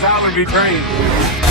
as I would be trained.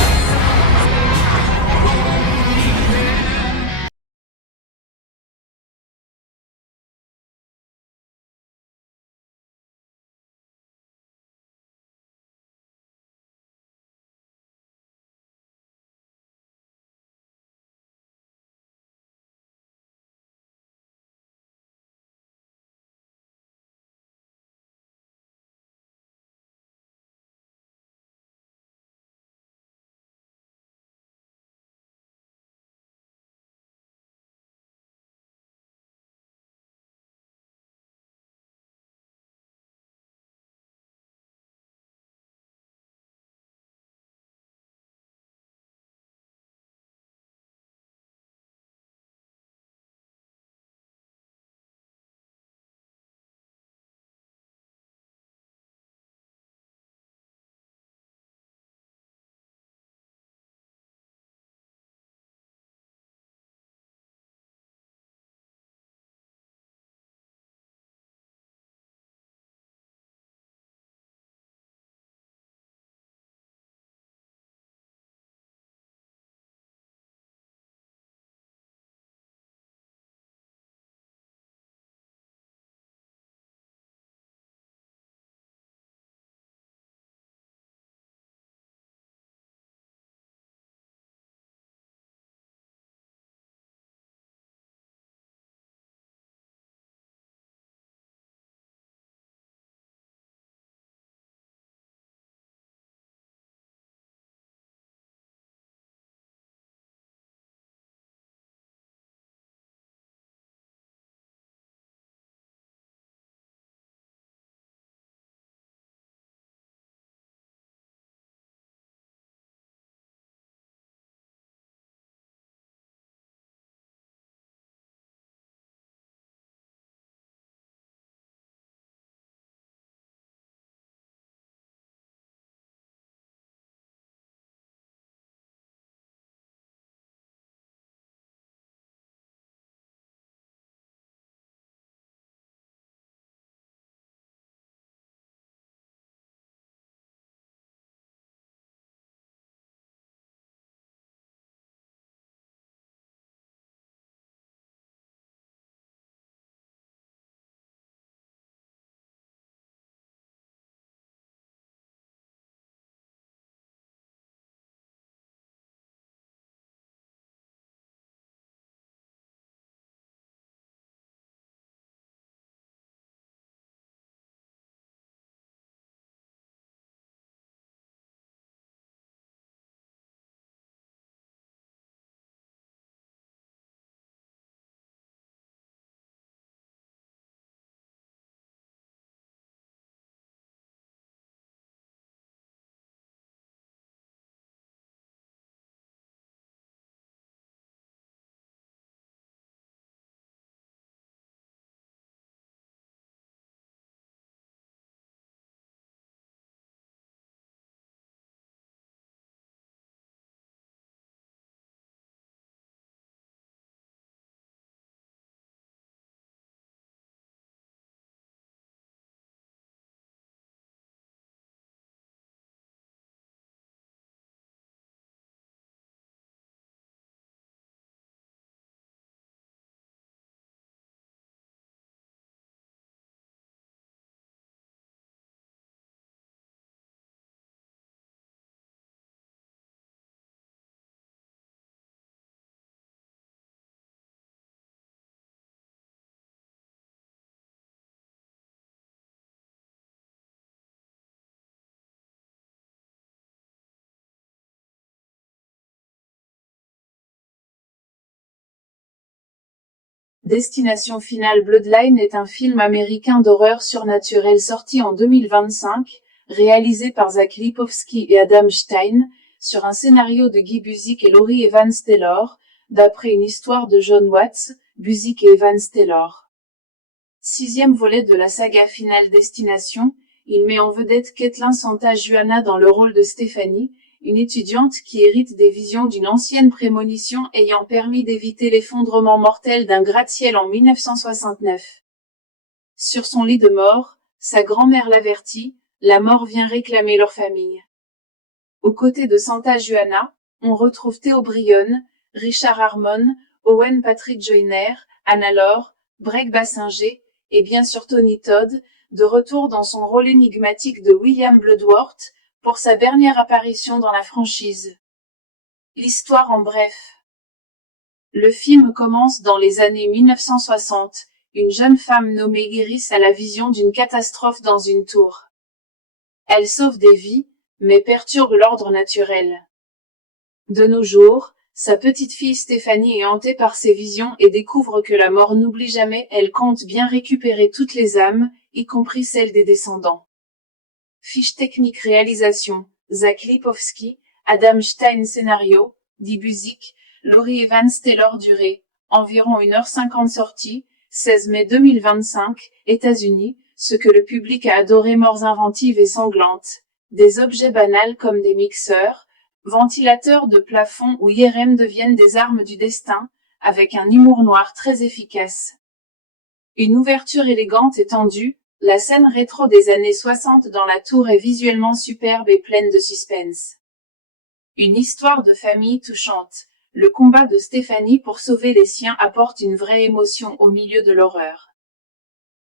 Destination Finale Bloodline est un film américain d'horreur surnaturelle sorti en 2025, réalisé par Zach Lipovski et Adam Stein, sur un scénario de Guy Busick et Laurie Evans-Taylor, d'après une histoire de John Watts, Busick et Evans-Taylor. Sixième volet de la saga Finale Destination, il met en vedette Caitlin Santa-Juana dans le rôle de Stephanie, une étudiante qui hérite des visions d'une ancienne prémonition ayant permis d'éviter l'effondrement mortel d'un gratte-ciel en 1969. Sur son lit de mort, sa grand-mère l'avertit, la mort vient réclamer leur famille. Aux côtés de Santa Juana, on retrouve Theo Brionne, Richard Harmon, Owen Patrick Joyner, Anna Lore, Breck Bassinger, et bien sûr Tony Todd, de retour dans son rôle énigmatique de William Bloodworth, pour sa dernière apparition dans la franchise. L'histoire en bref. Le film commence dans les années 1960, une jeune femme nommée Iris a la vision d'une catastrophe dans une tour. Elle sauve des vies, mais perturbe l'ordre naturel. De nos jours, sa petite fille Stéphanie est hantée par ses visions et découvre que la mort n'oublie jamais. Elle compte bien récupérer toutes les âmes, y compris celles des descendants. Fiche technique réalisation, Zach Lipovski, Adam Stein scénario, Dee Buzik, Laurie Evans Taylor durée, environ 1h50 sortie, 16 mai 2025, États-Unis, ce que le public a adoré morts inventives et sanglantes. Des objets banals comme des mixeurs, ventilateurs de plafond ou IRM deviennent des armes du destin, avec un humour noir très efficace. Une ouverture élégante et tendue, la scène rétro des années 60 dans la tour est visuellement superbe et pleine de suspense. Une histoire de famille touchante. Le combat de Stéphanie pour sauver les siens apporte une vraie émotion au milieu de l'horreur.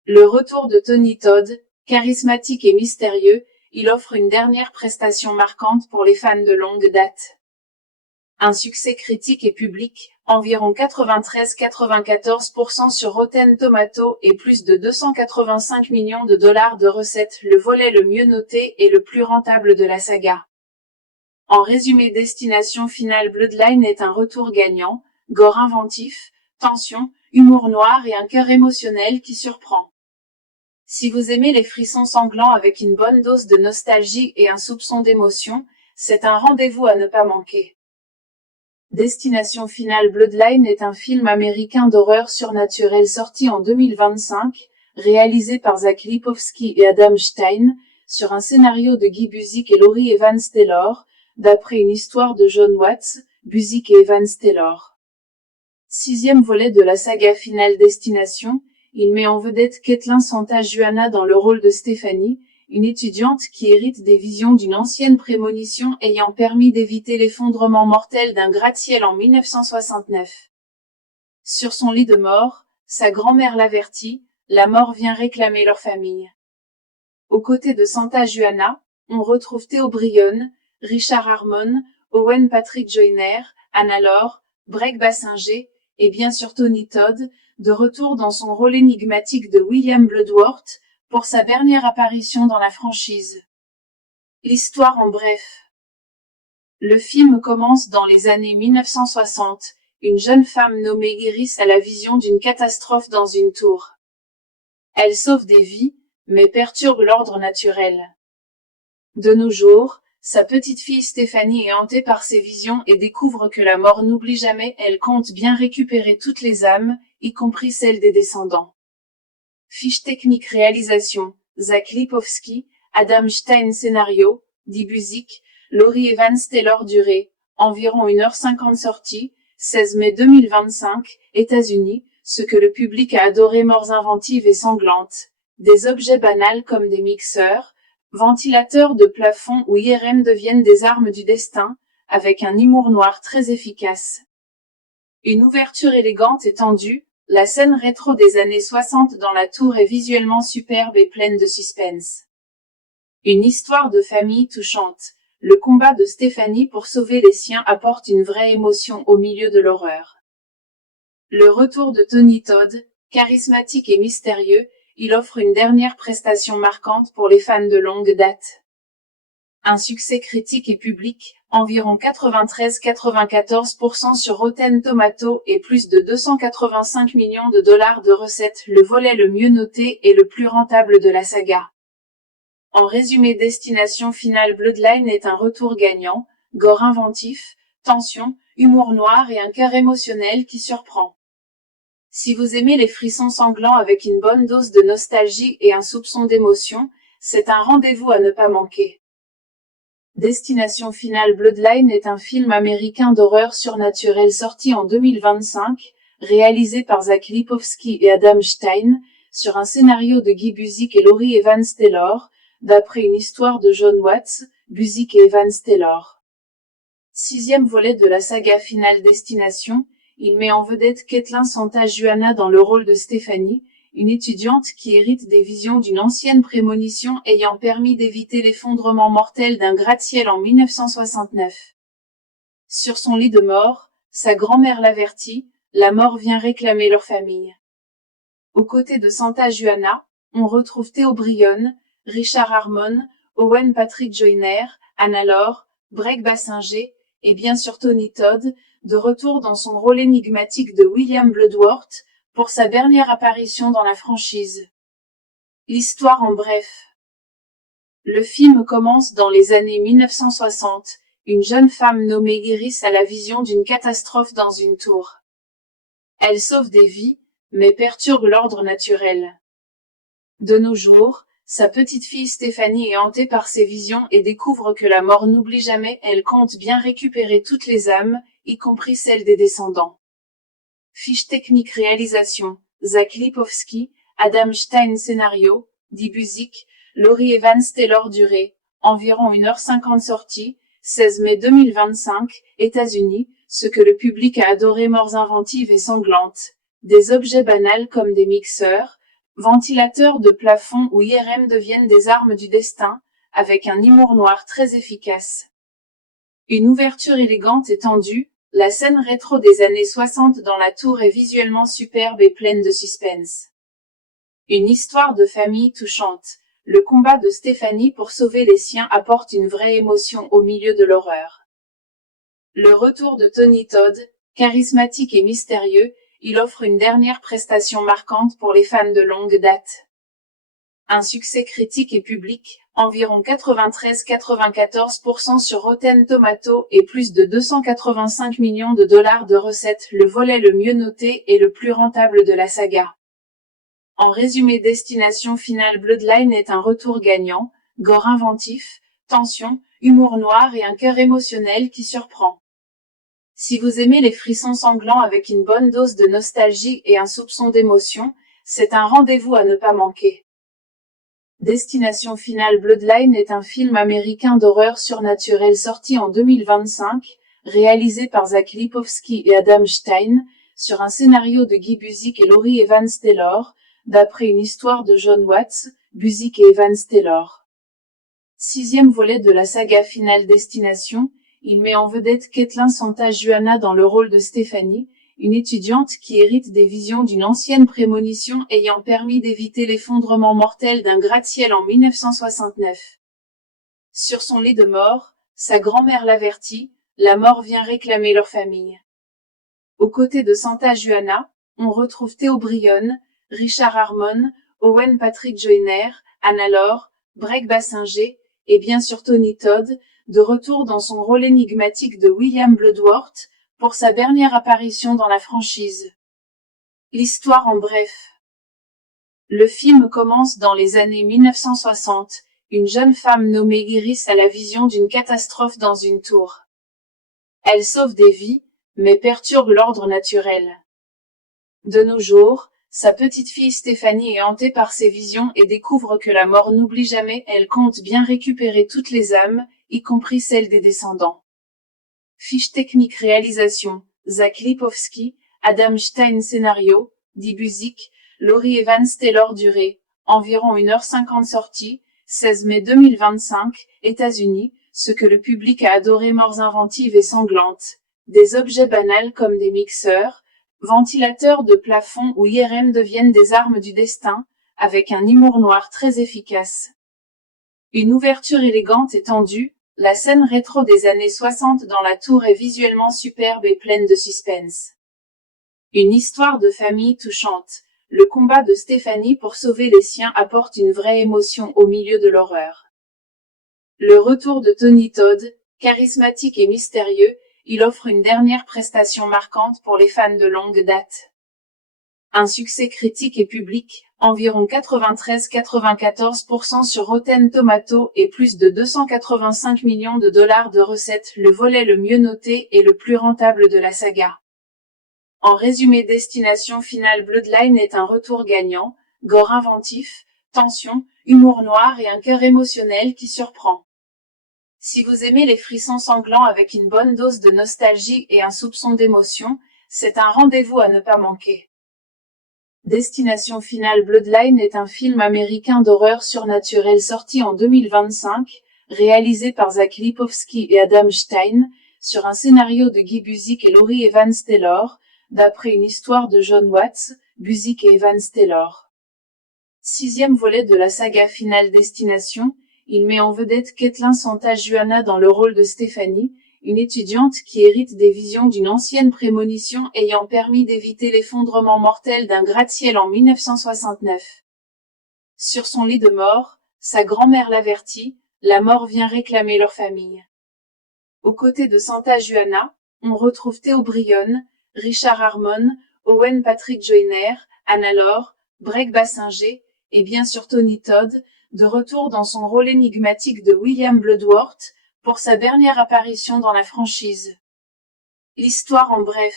Le retour de Tony Todd, charismatique et mystérieux, il offre une dernière prestation marquante pour les fans de longue date. Un succès critique et public, environ 93-94% sur Rotten Tomatoes et plus de 285 millions de dollars de recettes, le volet le mieux noté et le plus rentable de la saga. En résumé, Destination Finale Bloodline est un retour gagnant, gore inventif, tension, humour noir et un cœur émotionnel qui surprend. Si vous aimez les frissons sanglants avec une bonne dose de nostalgie et un soupçon d'émotion, c'est un rendez-vous à ne pas manquer. Destination Finale Bloodline est un film américain d'horreur surnaturelle sorti en 2025, réalisé par Zach Lipovski et Adam Stein, sur un scénario de Guy Buzik et Laurie Evans Taylor, d'après une histoire de John Watts, Buzik et Evans Taylor. 6e volet de la saga Finale Destination, il met en vedette Caitlin Santa Juana dans le rôle de Stéphanie, une étudiante qui hérite des visions d'une ancienne prémonition ayant permis d'éviter l'effondrement mortel d'un gratte-ciel en 1969. Sur son lit de mort, sa grand-mère l'avertit, la mort vient réclamer leur famille. Aux côtés de Santa Juana, on retrouve Theo Brionne, Richard Harmon, Owen Patrick Joyner, Anna Lore, Breck Bassinger, et bien sûr Tony Todd, de retour dans son rôle énigmatique de William Bloodworth, pour sa dernière apparition dans la franchise. L'histoire en bref. Le film commence dans les années 1960, une jeune femme nommée Iris a la vision d'une catastrophe dans une tour. Elle sauve des vies, mais perturbe l'ordre naturel. De nos jours, sa petite fille Stéphanie est hantée par ses visions et découvre que la mort n'oublie jamais. Elle compte bien récupérer toutes les âmes, y compris celles des descendants. Fiche technique réalisation, Zach Lipovski, Adam Stein scénario, Dee Buzik, Laurie Evans Taylor durée, environ 1h50 sortie, 16 mai 2025, États-Unis, ce que le public a adoré morts inventives et sanglantes. Des objets banals comme des mixeurs, ventilateurs de plafond ou IRM deviennent des armes du destin, avec un humour noir très efficace. Une ouverture élégante et tendue, la scène rétro des années 60 dans la tour est visuellement superbe et pleine de suspense. Une histoire de famille touchante. Le combat de Stéphanie pour sauver les siens apporte une vraie émotion au milieu de l'horreur. Le retour de Tony Todd, charismatique et mystérieux, il offre une dernière prestation marquante pour les fans de longue date. Un succès critique et public, environ 93-94% sur Rotten Tomatoes et plus de 285 millions de dollars de recettes, le volet le mieux noté et le plus rentable de la saga. En résumé, Destination Finale Bloodline est un retour gagnant, gore inventif, tension, humour noir et un cœur émotionnel qui surprend. Si vous aimez les frissons sanglants avec une bonne dose de nostalgie et un soupçon d'émotion, c'est un rendez-vous à ne pas manquer. Destination Finale Bloodline est un film américain d'horreur surnaturelle sorti en 2025, réalisé par Zach Lipovski et Adam Stein, sur un scénario de Guy Buzik et Laurie Evans Taylor, d'après une histoire de John Watts, Busick et Evans Taylor. Sixième volet de la saga Final Destination, il met en vedette Caitlin Santa Juana dans le rôle de Stephanie, une étudiante qui hérite des visions d'une ancienne prémonition ayant permis d'éviter l'effondrement mortel d'un gratte-ciel en 1969. Sur son lit de mort, sa grand-mère l'avertit, la mort vient réclamer leur famille. Aux côtés de Santa Juana, on retrouve Theo Brionne, Richard Harmon, Owen Patrick Joyner, Anna Lore, Breck Bassinger, et bien sûr Tony Todd, de retour dans son rôle énigmatique de William Bloodworth, pour sa dernière apparition dans la franchise. L'histoire en bref. Le film commence dans les années 1960, une jeune femme nommée Iris a la vision d'une catastrophe dans une tour. Elle sauve des vies, mais perturbe l'ordre naturel. De nos jours, sa petite fille Stéphanie est hantée par ses visions et découvre que la mort n'oublie jamais. Elle compte bien récupérer toutes les âmes, y compris celles des descendants. Fiche technique réalisation, Zach Lipovski, Adam Stein scénario, Dee Busick, Laurie Evans Taylor durée, environ 1h50 sortie, 16 mai 2025, États-Unis, ce que le public a adoré morts inventives et sanglantes. Des objets banals comme des mixeurs, ventilateurs de plafond ou IRM deviennent des armes du destin, avec un humour noir très efficace. Une ouverture élégante et tendue, la scène rétro des années 60 dans la tour est visuellement superbe et pleine de suspense. Une histoire de famille touchante. Le combat de Stéphanie pour sauver les siens apporte une vraie émotion au milieu de l'horreur. Le retour de Tony Todd, charismatique et mystérieux, il offre une dernière prestation marquante pour les fans de longue date. Un succès critique et public, environ 93-94% sur Rotten Tomatoes et plus de 285 millions de dollars de recettes, le volet le mieux noté et le plus rentable de la saga. En résumé, Destination Finale Bloodline est un retour gagnant, gore inventif, tension, humour noir et un cœur émotionnel qui surprend. Si vous aimez les frissons sanglants avec une bonne dose de nostalgie et un soupçon d'émotion, c'est un rendez-vous à ne pas manquer. Destination Finale Bloodline est un film américain d'horreur surnaturelle sorti en 2025, réalisé par Zach Lipovski et Adam Stein, sur un scénario de Guy Busick et Laurie Evans Taylor, d'après une histoire de John Watts, Busick et Evans Taylor. Sixième volet de la saga Finale Destination, il met en vedette Caitlin Santa Juana dans le rôle de Stephanie, une étudiante qui hérite des visions d'une ancienne prémonition ayant permis d'éviter l'effondrement mortel d'un gratte-ciel en 1969. Sur son lit de mort, sa grand-mère l'avertit, la mort vient réclamer leur famille. Aux côtés de Santa Juana, on retrouve Theo Brionne, Richard Harmon, Owen Patrick Joyner, Anna Lore, Breck Bassinger, et bien sûr Tony Todd, de retour dans son rôle énigmatique de William Bloodworth, pour sa dernière apparition dans la franchise. L'histoire en bref. Le film commence dans les années 1960, une jeune femme nommée Iris a la vision d'une catastrophe dans une tour. Elle sauve des vies, mais perturbe l'ordre naturel. De nos jours, sa petite fille Stéphanie est hantée par ses visions et découvre que la mort n'oublie jamais. Elle compte bien récupérer toutes les âmes, y compris celles des descendants. Fiche technique réalisation, Zach Lipovski, Adam Stein scénario, Dee Busick, Laurie Evans Taylor durée, environ 1h50 sortie, 16 mai 2025, États-Unis, ce que le public a adoré morts inventives et sanglantes. Des objets banals comme des mixeurs, ventilateurs de plafond ou IRM deviennent des armes du destin, avec un humour noir très efficace. Une ouverture élégante et tendue, la scène rétro des années 60 dans la tour est visuellement superbe et pleine de suspense. Une histoire de famille touchante. Le combat de Stéphanie pour sauver les siens apporte une vraie émotion au milieu de l'horreur. Le retour de Tony Todd, charismatique et mystérieux, il offre une dernière prestation marquante pour les fans de longue date. Un succès critique et public, environ 93-94% sur Rotten Tomatoes et plus de 285 millions de dollars de recettes, le volet le mieux noté et le plus rentable de la saga. En résumé, Destination Finale Bloodline est un retour gagnant, gore inventif, tension, humour noir et un cœur émotionnel qui surprend. Si vous aimez les frissons sanglants avec une bonne dose de nostalgie et un soupçon d'émotion, c'est un rendez-vous à ne pas manquer. Destination finale Bloodline est un film américain d'horreur surnaturelle sorti en 2025, réalisé par Zach Lipovski et Adam Stein, sur un scénario de Guy Busick et Laurie Evans Taylor, d'après une histoire de John Watts, Busick et Evans Taylor. 6e volet de la saga finale Destination, il met en vedette Caitlin Santajuana dans le rôle de Stephanie, une étudiante qui hérite des visions d'une ancienne prémonition ayant permis d'éviter l'effondrement mortel d'un gratte-ciel en 1969. Sur son lit de mort, sa grand-mère l'avertit, la mort vient réclamer leur famille. Aux côtés de Santajuana, on retrouve Theo Brionne, Richard Harmon, Owen Patrick Joyner, Anna Lore, Breck Bassinger, et bien sûr Tony Todd, de retour dans son rôle énigmatique de William Bloodworth, pour sa dernière apparition dans la franchise. L'histoire en bref.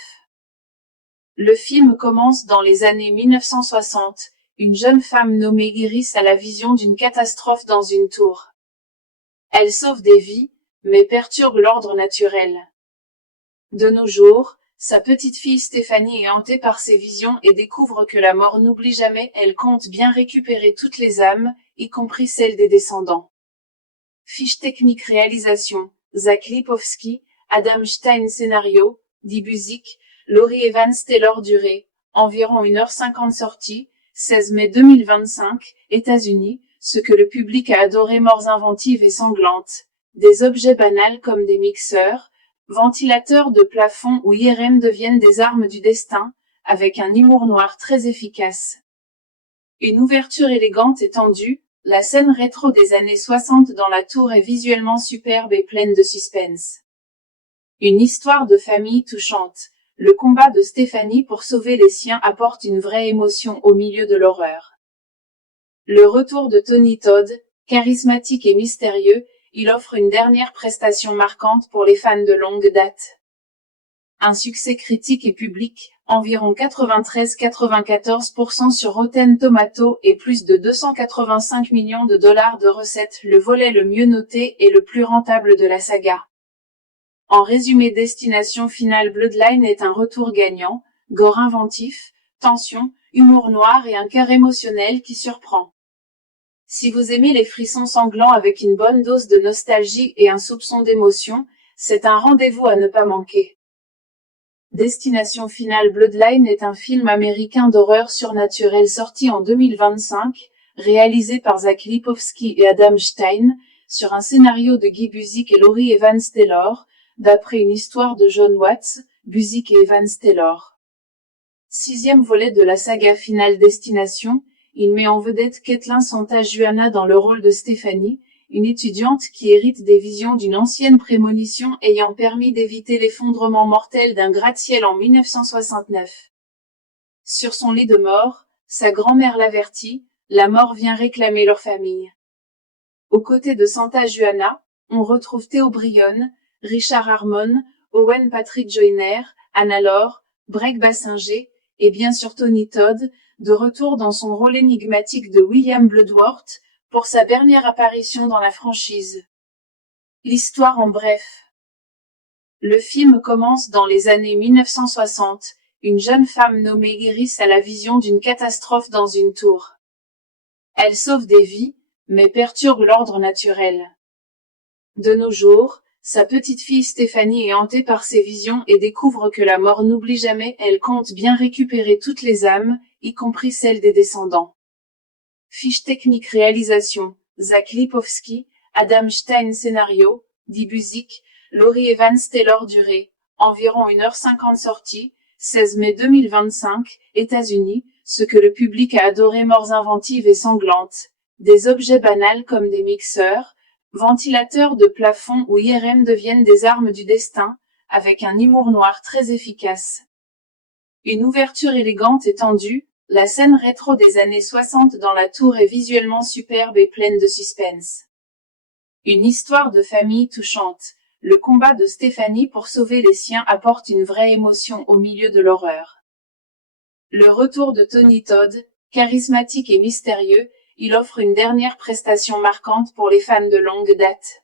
Le film commence dans les années 1960. Une jeune femme nommée Iris a la vision d'une catastrophe dans une tour. Elle sauve des vies, mais perturbe l'ordre naturel. De nos jours, sa petite fille Stéphanie est hantée par ses visions et découvre que la mort n'oublie jamais. Elle compte bien récupérer toutes les âmes, y compris celles des descendants. Fiche technique réalisation, Zach Lipovski, Adam Stein scénario, Guy Busick, Laurie Evans Taylor durée, environ 1h50 sortie, 16 mai 2025, États-Unis, ce que le public a adoré morts inventives et sanglantes. Des objets banals comme des mixeurs, ventilateurs de plafond ou IRM deviennent des armes du destin, avec un humour noir très efficace. Une ouverture élégante et tendue, la scène rétro des années 60 dans la tour est visuellement superbe et pleine de suspense. Une histoire de famille touchante. Le combat de Stéphanie pour sauver les siens apporte une vraie émotion au milieu de l'horreur. Le retour de Tony Todd, charismatique et mystérieux, il offre une dernière prestation marquante pour les fans de longue date. Un succès critique et public, environ 93-94% sur Rotten Tomatoes et plus de 285 millions de dollars de recettes, le volet le mieux noté et le plus rentable de la saga. En résumé, Destination finale Bloodline est un retour gagnant, gore inventif, tension, humour noir et un cœur émotionnel qui surprend. Si vous aimez les frissons sanglants avec une bonne dose de nostalgie et un soupçon d'émotion, c'est un rendez-vous à ne pas manquer. Destination finale Bloodline est un film américain d'horreur surnaturelle sorti en 2025, réalisé par Zach Lipovski et Adam Stein, sur un scénario de Guy Busick et Laurie Evans Taylor, d'après une histoire de John Watts, Busick et Evans Taylor. 6e volet de la saga finale Destination, il met en vedette Caitlin Santajuana dans le rôle de Stephanie, une étudiante qui hérite des visions d'une ancienne prémonition ayant permis d'éviter l'effondrement mortel d'un gratte-ciel en 1969. Sur son lit de mort, sa grand-mère l'avertit, la mort vient réclamer leur famille. Aux côtés de Santajuana, on retrouve Theo Brionne, Richard Harmon, Owen Patrick Joyner, Anna Lore, Breck Bassinger, et bien sûr Tony Todd, de retour dans son rôle énigmatique de William Bloodworth, pour sa dernière apparition dans la franchise. L'histoire en bref. Le film commence dans les années 1960. Une jeune femme nommée Iris a la vision d'une catastrophe dans une tour. Elle sauve des vies, mais perturbe l'ordre naturel. De nos jours, sa petite fille Stéphanie est hantée par ses visions et découvre que la mort n'oublie jamais. Elle compte bien récupérer toutes les âmes, y compris celles des descendants. Fiche technique réalisation, Zach Lipovski, Adam Stein scénario, Guy Busick, Laurie Evans Taylor durée, environ 1h50 sortie, 16 mai 2025, États-Unis, ce que le public a adoré morts inventives et sanglantes. Des objets banals comme des mixeurs, ventilateurs de plafond ou IRM deviennent des armes du destin, avec un humour noir très efficace. Une ouverture élégante et tendue, la scène rétro des années 60 dans la tour est visuellement superbe et pleine de suspense. Une histoire de famille touchante. Le combat de Stéphanie pour sauver les siens apporte une vraie émotion au milieu de l'horreur. Le retour de Tony Todd, charismatique et mystérieux, il offre une dernière prestation marquante pour les fans de longue date.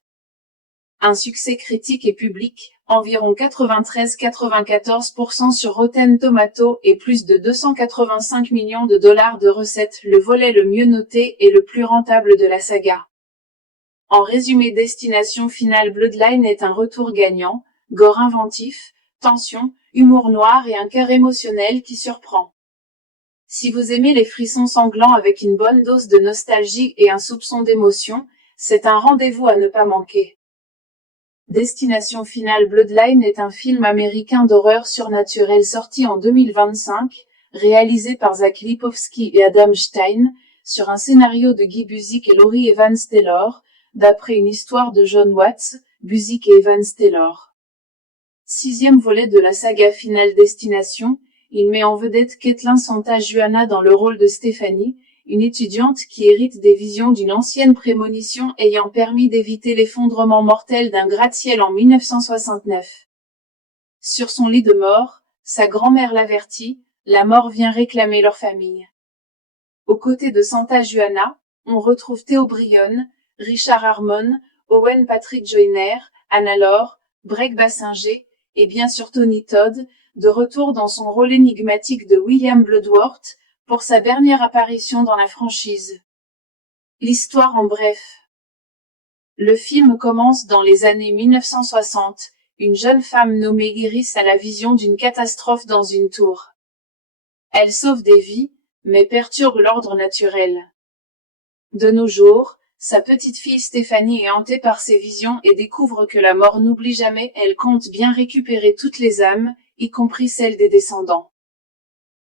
Un succès critique et public, environ 93-94% sur Rotten Tomatoes et plus de 285 millions de dollars de recettes, le volet le mieux noté et le plus rentable de la saga. En résumé, Destination Finale Bloodline est un retour gagnant, gore inventif, tension, humour noir et un cœur émotionnel qui surprend. Si vous aimez les frissons sanglants avec une bonne dose de nostalgie et un soupçon d'émotion, c'est un rendez-vous à ne pas manquer. Destination Finale Bloodline est un film américain d'horreur surnaturelle sorti en 2025, réalisé par Zach Lipovski et Adam Stein, sur un scénario de Guy Busick et Laurie Evans-Taylor, d'après une histoire de John Watts, Busick et Evans-Taylor. 6e volet de la saga Final Destination, il met en vedette Caitlin Santa-Juana dans le rôle de Stephanie, une étudiante qui hérite des visions d'une ancienne prémonition ayant permis d'éviter l'effondrement mortel d'un gratte-ciel en 1969. Sur son lit de mort, sa grand-mère l'avertit, la mort vient réclamer leur famille. Aux côtés de Santa-Juana, on retrouve Theo Bryon, Richard Harmon, Owen Patrick Joyner, Anna Lore, Breck Bassinger, et bien sûr Tony Todd, de retour dans son rôle énigmatique de William Bloodworth, pour sa dernière apparition dans la franchise. L'histoire en bref. Le film commence dans les années 1960, une jeune femme nommée Iris a la vision d'une catastrophe dans une tour. Elle sauve des vies, mais perturbe l'ordre naturel. De nos jours, sa petite fille Stéphanie est hantée par ses visions et découvre que la mort n'oublie jamais, elle compte bien récupérer toutes les âmes, y compris celles des descendants.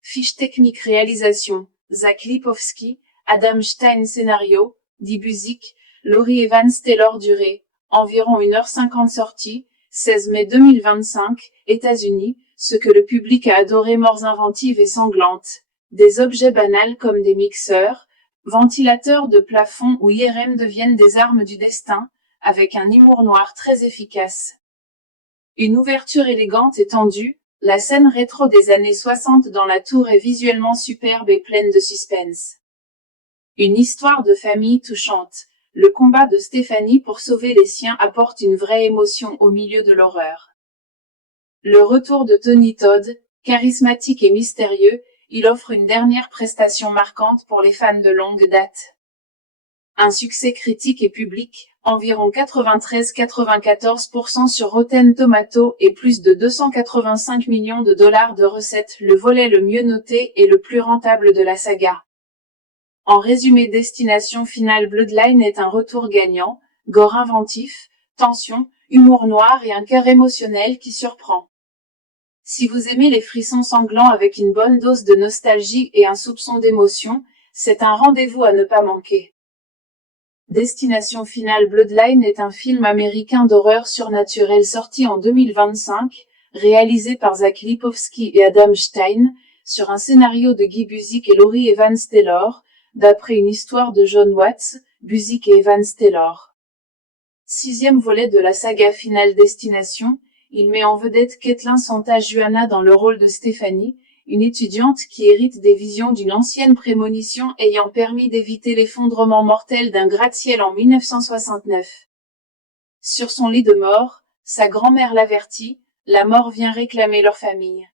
Fiche technique réalisation, Zach Lipovski, Adam Stein scénario, Guy Busick, Laurie Evans-Taylor durée, environ 1h50 sortie, 16 mai 2025, États-Unis, ce que le public a adoré, morts inventives et sanglantes. Des objets banals comme des mixeurs, ventilateurs de plafond ou IRM deviennent des armes du destin, avec un humour noir très efficace. Une ouverture élégante et tendue, la scène rétro des années 60 dans la tour est visuellement superbe et pleine de suspense. Une histoire de famille touchante. Le combat de Stéphanie pour sauver les siens apporte une vraie émotion au milieu de l'horreur. Le retour de Tony Todd, charismatique et mystérieux, il offre une dernière prestation marquante pour les fans de longue date. Un succès critique et public, environ 93-94% sur Rotten Tomatoes et plus de 285 millions de dollars de recettes, le volet le mieux noté et le plus rentable de la saga. En résumé, Destination Finale Bloodline est un retour gagnant, gore inventif, tension, humour noir et un cœur émotionnel qui surprend. Si vous aimez les frissons sanglants avec une bonne dose de nostalgie et un soupçon d'émotion, c'est un rendez-vous à ne pas manquer. Destination Finale Bloodline est un film américain d'horreur surnaturelle sorti en 2025, réalisé par Zach Lipovski et Adam Stein, sur un scénario de Guy Busick et Laurie Evans-Taylor, d'après une histoire de John Watts, Busick et Evans-Taylor. 6e volet de la saga Final Destination, il met en vedette Caitlin Santa-Juana dans le rôle de Stephanie, une étudiante qui hérite des visions d'une ancienne prémonition ayant permis d'éviter l'effondrement mortel d'un gratte-ciel en 1969. Sur son lit de mort, sa grand-mère l'avertit, la mort vient réclamer leur famille.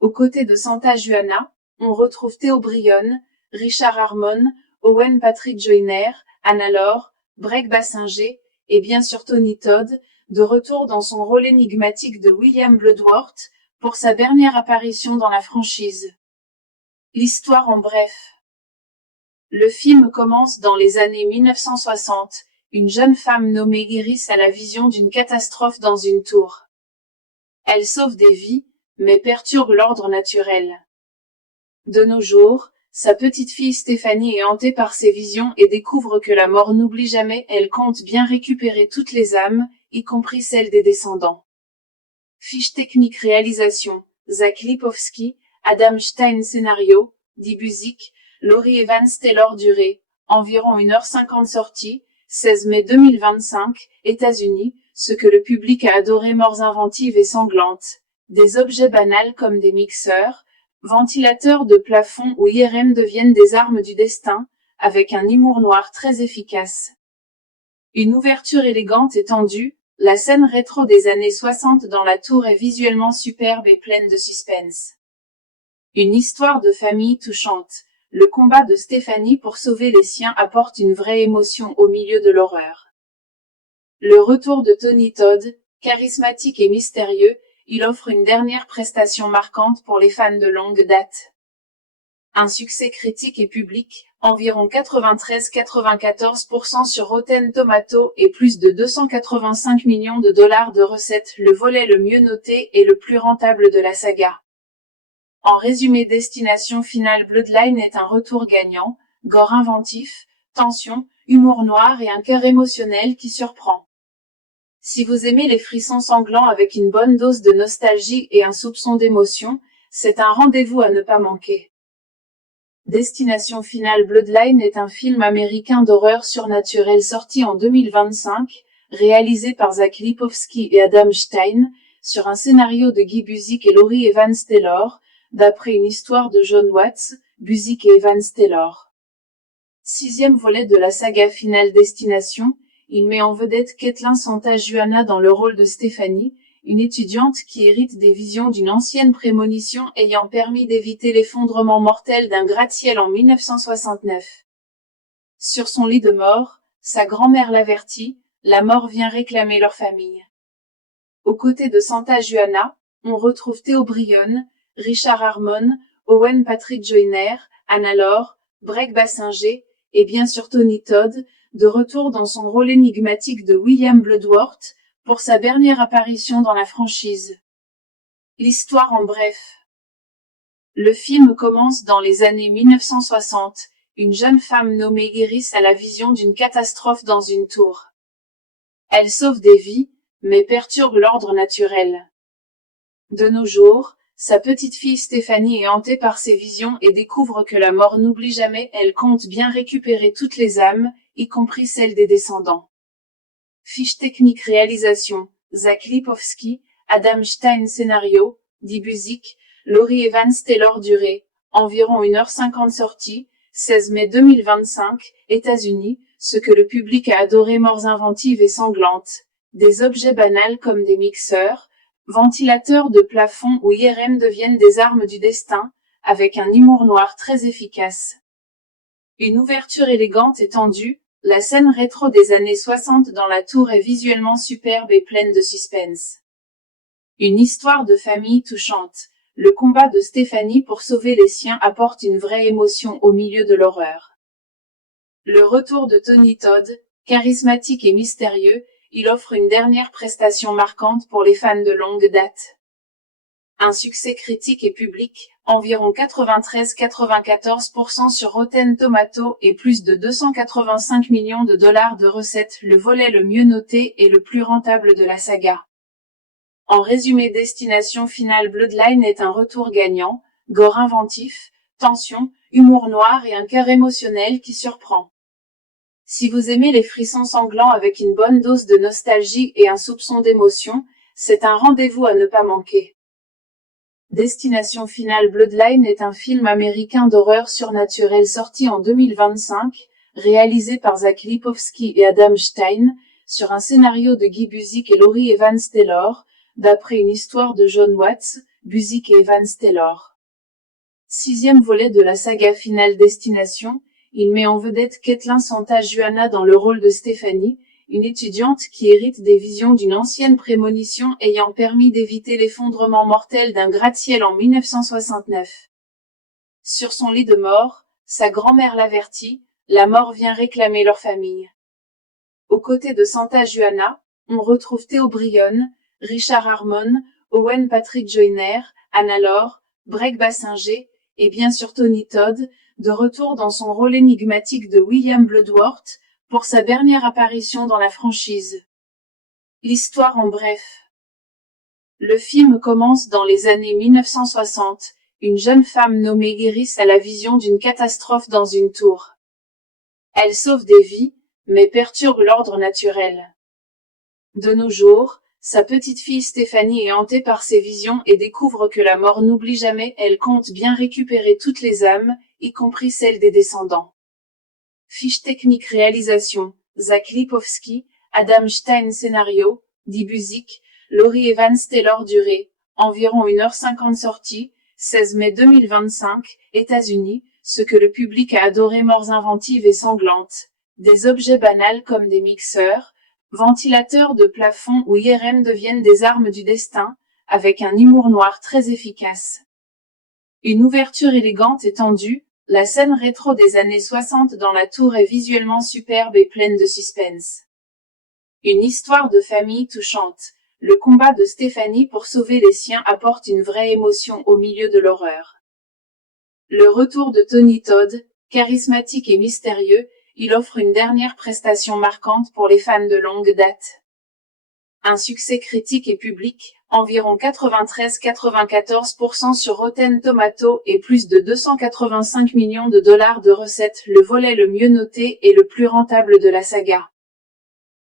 Aux côtés de Santa-Juana, on retrouve Theo Bryon, Richard Harmon, Owen Patrick Joyner, Anna Lore, Breck Bassinger, et bien sûr Tony Todd, de retour dans son rôle énigmatique de William Bloodworth, pour sa dernière apparition dans la franchise. L'histoire en bref. Le film commence dans les années 1960, une jeune femme nommée Iris a la vision d'une catastrophe dans une tour. Elle sauve des vies, mais perturbe l'ordre naturel. De nos jours, sa petite fille Stéphanie est hantée par ses visions et découvre que la mort n'oublie jamais, elle compte bien récupérer toutes les âmes, y compris celles des descendants. Fiche technique réalisation, Zach Lipovski, Adam Stein scénario, Guy Busick, Laurie Evans-Taylor durée, environ 1h50 sortie, 16 mai 2025, États-Unis, ce que le public a adoré, morts inventives et sanglantes. Des objets banals comme des mixeurs, ventilateurs de plafond ou IRM deviennent des armes du destin, avec un humour noir très efficace. Une ouverture élégante et tendue, La scène rétro des années 60 dans la tour est visuellement superbe et pleine de suspense. Une histoire de famille touchante. Le combat de Stéphanie pour sauver les siens apporte une vraie émotion au milieu de l'horreur. Le retour de Tony Todd, charismatique et mystérieux, il offre une dernière prestation marquante pour les fans de longue date. Un succès critique et public, environ 93-94% sur Rotten Tomatoes et plus de 285 millions de dollars de recettes, le volet le mieux noté et le plus rentable de la saga. En résumé, Destination Finale Bloodline est un retour gagnant, gore inventif, tension, humour noir et un cœur émotionnel qui surprend. Si vous aimez les frissons sanglants avec une bonne dose de nostalgie et un soupçon d'émotion, c'est un rendez-vous à ne pas manquer. Destination Finale Bloodline est un film américain d'horreur surnaturelle sorti en 2025, réalisé par Zach Lipovski et Adam Stein, sur un scénario de Guy Busick et Laurie Evans-Taylor, d'après une histoire de John Watts, Busick et Evans-Taylor. 6e volet de la saga Finale Destination, il met en vedette Caitlin Santajuana dans le rôle de Stéphanie, une étudiante qui hérite des visions d'une ancienne prémonition ayant permis d'éviter l'effondrement mortel d'un gratte-ciel en 1969. Sur son lit de mort, sa grand-mère l'avertit, la mort vient réclamer leur famille. Aux côtés de Santajuana, on retrouve Theo Brionne, Richard Harmon, Owen Patrick Joyner, Anna Laure, Breck Bassinger, et bien sûr Tony Todd, de retour dans son rôle énigmatique de William Bloodworth, pour sa dernière apparition dans la franchise. L'histoire en bref. Le film commence dans les années 1960, une jeune femme nommée Iris a la vision d'une catastrophe dans une tour. Elle sauve des vies, mais perturbe l'ordre naturel. De nos jours, sa petite fille Stéphanie est hantée par ses visions et découvre que la mort n'oublie jamais. Elle compte bien récupérer toutes les âmes, y compris celles des descendants. Fiche technique réalisation, Zach Lipovski, Adam Stein scénario, Guy Busick, Laurie Evans-Taylor durée, environ 1h50 sortie, 16 mai 2025, États-Unis, ce que le public a adoré, morts inventives et sanglantes. Des objets banals comme des mixeurs, ventilateurs de plafond ou IRM deviennent des armes du destin, avec un humour noir très efficace. Une ouverture élégante et tendue, la scène rétro des années 60 dans la tour est visuellement superbe et pleine de suspense. Une histoire de famille touchante, le combat de Stéphanie pour sauver les siens apporte une vraie émotion au milieu de l'horreur. Le retour de Tony Todd, charismatique et mystérieux, il offre une dernière prestation marquante pour les fans de longue date. Un succès critique et public, environ 93-94% sur Rotten Tomatoes et plus de 285 millions de dollars de recettes, le volet le mieux noté et le plus rentable de la saga. En résumé, Destination Finale Bloodline est un retour gagnant, gore inventif, tension, humour noir et un cœur émotionnel qui surprend. Si vous aimez les frissons sanglants avec une bonne dose de nostalgie et un soupçon d'émotion, c'est un rendez-vous à ne pas manquer. Destination Finale Bloodline est un film américain d'horreur surnaturelle sorti en 2025, réalisé par Zach Lipovski et Adam Stein, sur un scénario de Guy Busick et Laurie Evans-Taylor, d'après une histoire de John Watts, Busick et Evans-Taylor. 6e volet de la saga Finale Destination, il met en vedette Caitlin Santajuana dans le rôle de Stéphanie, une étudiante qui hérite des visions d'une ancienne prémonition ayant permis d'éviter l'effondrement mortel d'un gratte-ciel en 1969. Sur son lit de mort, sa grand-mère l'avertit, la mort vient réclamer leur famille. Aux côtés de Santajuana, on retrouve Theo Brionne, Richard Harmon, Owen Patrick Joyner, Anna Laure, Breck Bassinger, et bien sûr Tony Todd, de retour dans son rôle énigmatique de William Bloodworth, pour sa dernière apparition dans la franchise. L'histoire en bref. Le film commence dans les années 1960, une jeune femme nommée Iris a la vision d'une catastrophe dans une tour. Elle sauve des vies, mais perturbe l'ordre naturel. De nos jours, sa petite fille Stéphanie est hantée par ses visions et découvre que la mort n'oublie jamais. Elle compte bien récupérer toutes les âmes, y compris celles des descendants. Fiche technique réalisation, Zach Lipovski, Adam Stein scénario, dit Buzik, Laurie Evans Taylor durée, environ 1h50 sortie, 16 mai 2025, États-Unis, ce que le public a adoré morts inventives et sanglantes. Des objets banals comme des mixeurs, ventilateurs de plafond ou IRM deviennent des armes du destin, avec un humour noir très efficace. Une ouverture élégante et tendue, la scène rétro des années 60 dans la tour est visuellement superbe et pleine de suspense. Une histoire de famille touchante. Le combat de Stéphanie pour sauver les siens apporte une vraie émotion au milieu de l'horreur. Le retour de Tony Todd, charismatique et mystérieux, il offre une dernière prestation marquante pour les fans de longue date. Un succès critique et public, environ 93-94% sur Rotten Tomatoes et plus de 285 millions de dollars de recettes, le volet le mieux noté et le plus rentable de la saga.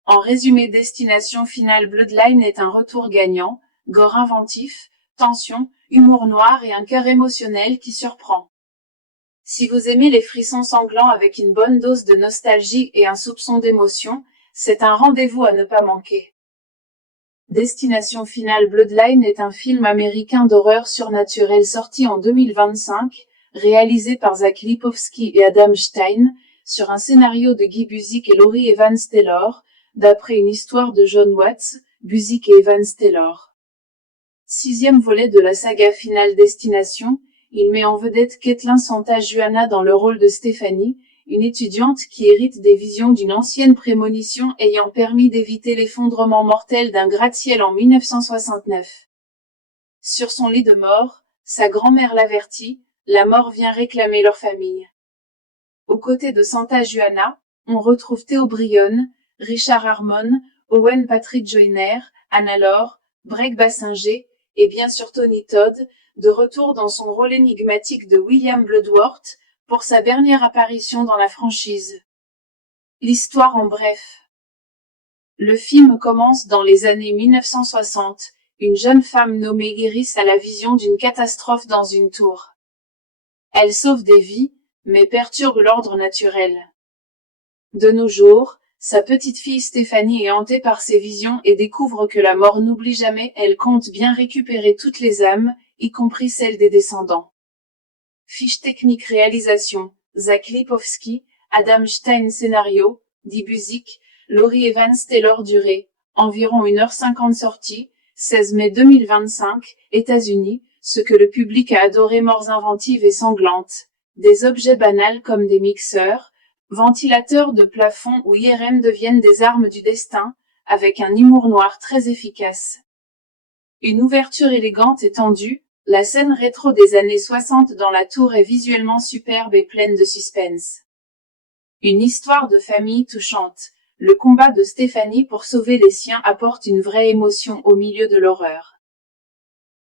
En résumé, Destination Finale Bloodline est un retour gagnant, gore inventif, tension, humour noir et un cœur émotionnel qui surprend. Si vous aimez les frissons sanglants avec une bonne dose de nostalgie et un soupçon d'émotion, c'est un rendez-vous à ne pas manquer. Destination Finale Bloodline est un film américain d'horreur surnaturelle sorti en 2025, réalisé par Zach Lipovski et Adam Stein, sur un scénario de Guy Buzik et Laurie Evans Taylor, d'après une histoire de John Watts, Buzik et Evans Taylor. 6e volet de la saga Finale Destination, il met en vedette Caitlin Santa-Juana dans le rôle de Stéphanie, une étudiante qui hérite des visions d'une ancienne prémonition ayant permis d'éviter l'effondrement mortel d'un gratte-ciel en 1969. Sur son lit de mort, sa grand-mère l'avertit, la mort vient réclamer leur famille. Aux côtés de Santa-Juana, on retrouve Theo Brionne, Richard Harmon, Owen Patrick Joyner, Anna Laure, Breck Bassinger, et bien sûr Tony Todd, de retour dans son rôle énigmatique de William Bloodworth, pour sa dernière apparition dans la franchise. L'histoire en bref. Le film commence dans les années 1960, une jeune femme nommée Iris a la vision d'une catastrophe dans une tour. Elle sauve des vies, mais perturbe l'ordre naturel. De nos jours, sa petite fille Stéphanie est hantée par ses visions et découvre que la mort n'oublie jamais. Elle compte bien récupérer toutes les âmes, y compris celles des descendants. Fiche technique réalisation, Zach Lipovski, Adam Stein scénario, Guy Buzik, Laurie Evans Taylor durée, environ 1h50 sortie, 16 mai 2025, États-Unis, ce que le public a adoré morts inventives et sanglantes. Des objets banals comme des mixeurs, ventilateurs de plafond ou IRM deviennent des armes du destin, avec un humour noir très efficace. Une ouverture élégante et tendue, la scène rétro des années 60 dans la tour est visuellement superbe et pleine de suspense. Une histoire de famille touchante. Le combat de Stéphanie pour sauver les siens apporte une vraie émotion au milieu de l'horreur.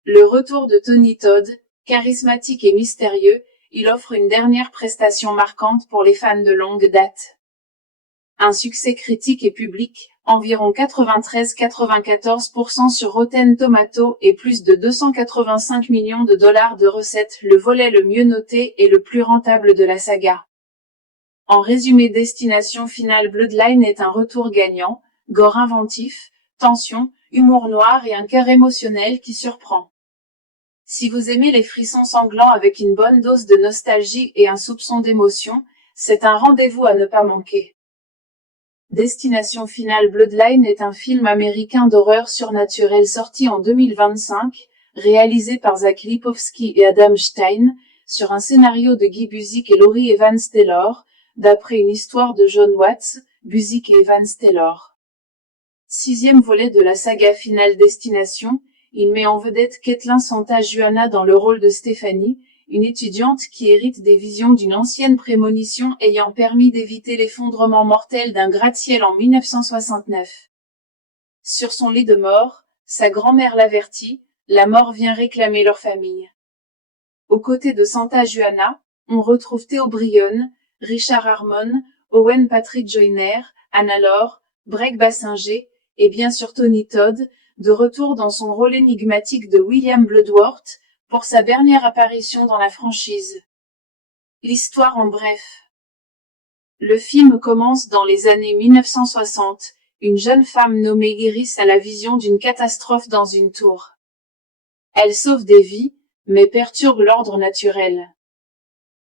Le retour de Tony Todd, charismatique et mystérieux, il offre une dernière prestation marquante pour les fans de longue date. Un succès critique et public, environ 93-94% sur Rotten Tomatoes et plus de 285 millions de dollars de recettes, le volet le mieux noté et le plus rentable de la saga. En résumé, Destination Finale Bloodline est un retour gagnant, gore inventif, tension, humour noir et un cœur émotionnel qui surprend. Si vous aimez les frissons sanglants avec une bonne dose de nostalgie et un soupçon d'émotion, c'est un rendez-vous à ne pas manquer. Destination Finale Bloodline est un film américain d'horreur surnaturelle sorti en 2025, réalisé par Zach Lipovski et Adam Stein, sur un scénario de Guy Buzik et Laurie Evans Taylor, d'après une histoire de John Watts, Buzik et Evans Taylor. 6e volet de la saga Finale Destination, il met en vedette Caitlin Santa-Juana dans le rôle de Stéphanie, une étudiante qui hérite des visions d'une ancienne prémonition ayant permis d'éviter l'effondrement mortel d'un gratte-ciel en 1969. Sur son lit de mort, sa grand-mère l'avertit, la mort vient réclamer leur famille. Aux côtés de Santa-Juana, on retrouve Theo Brionne, Richard Harmon, Owen Patrick Joyner, Anna Laure, Breck Bassinger, et bien sûr Tony Todd, de retour dans son rôle énigmatique de William Bloodworth, pour sa dernière apparition dans la franchise. L'histoire en bref. Le film commence dans les années 1960, une jeune femme nommée Iris a la vision d'une catastrophe dans une tour. Elle sauve des vies, mais perturbe l'ordre naturel.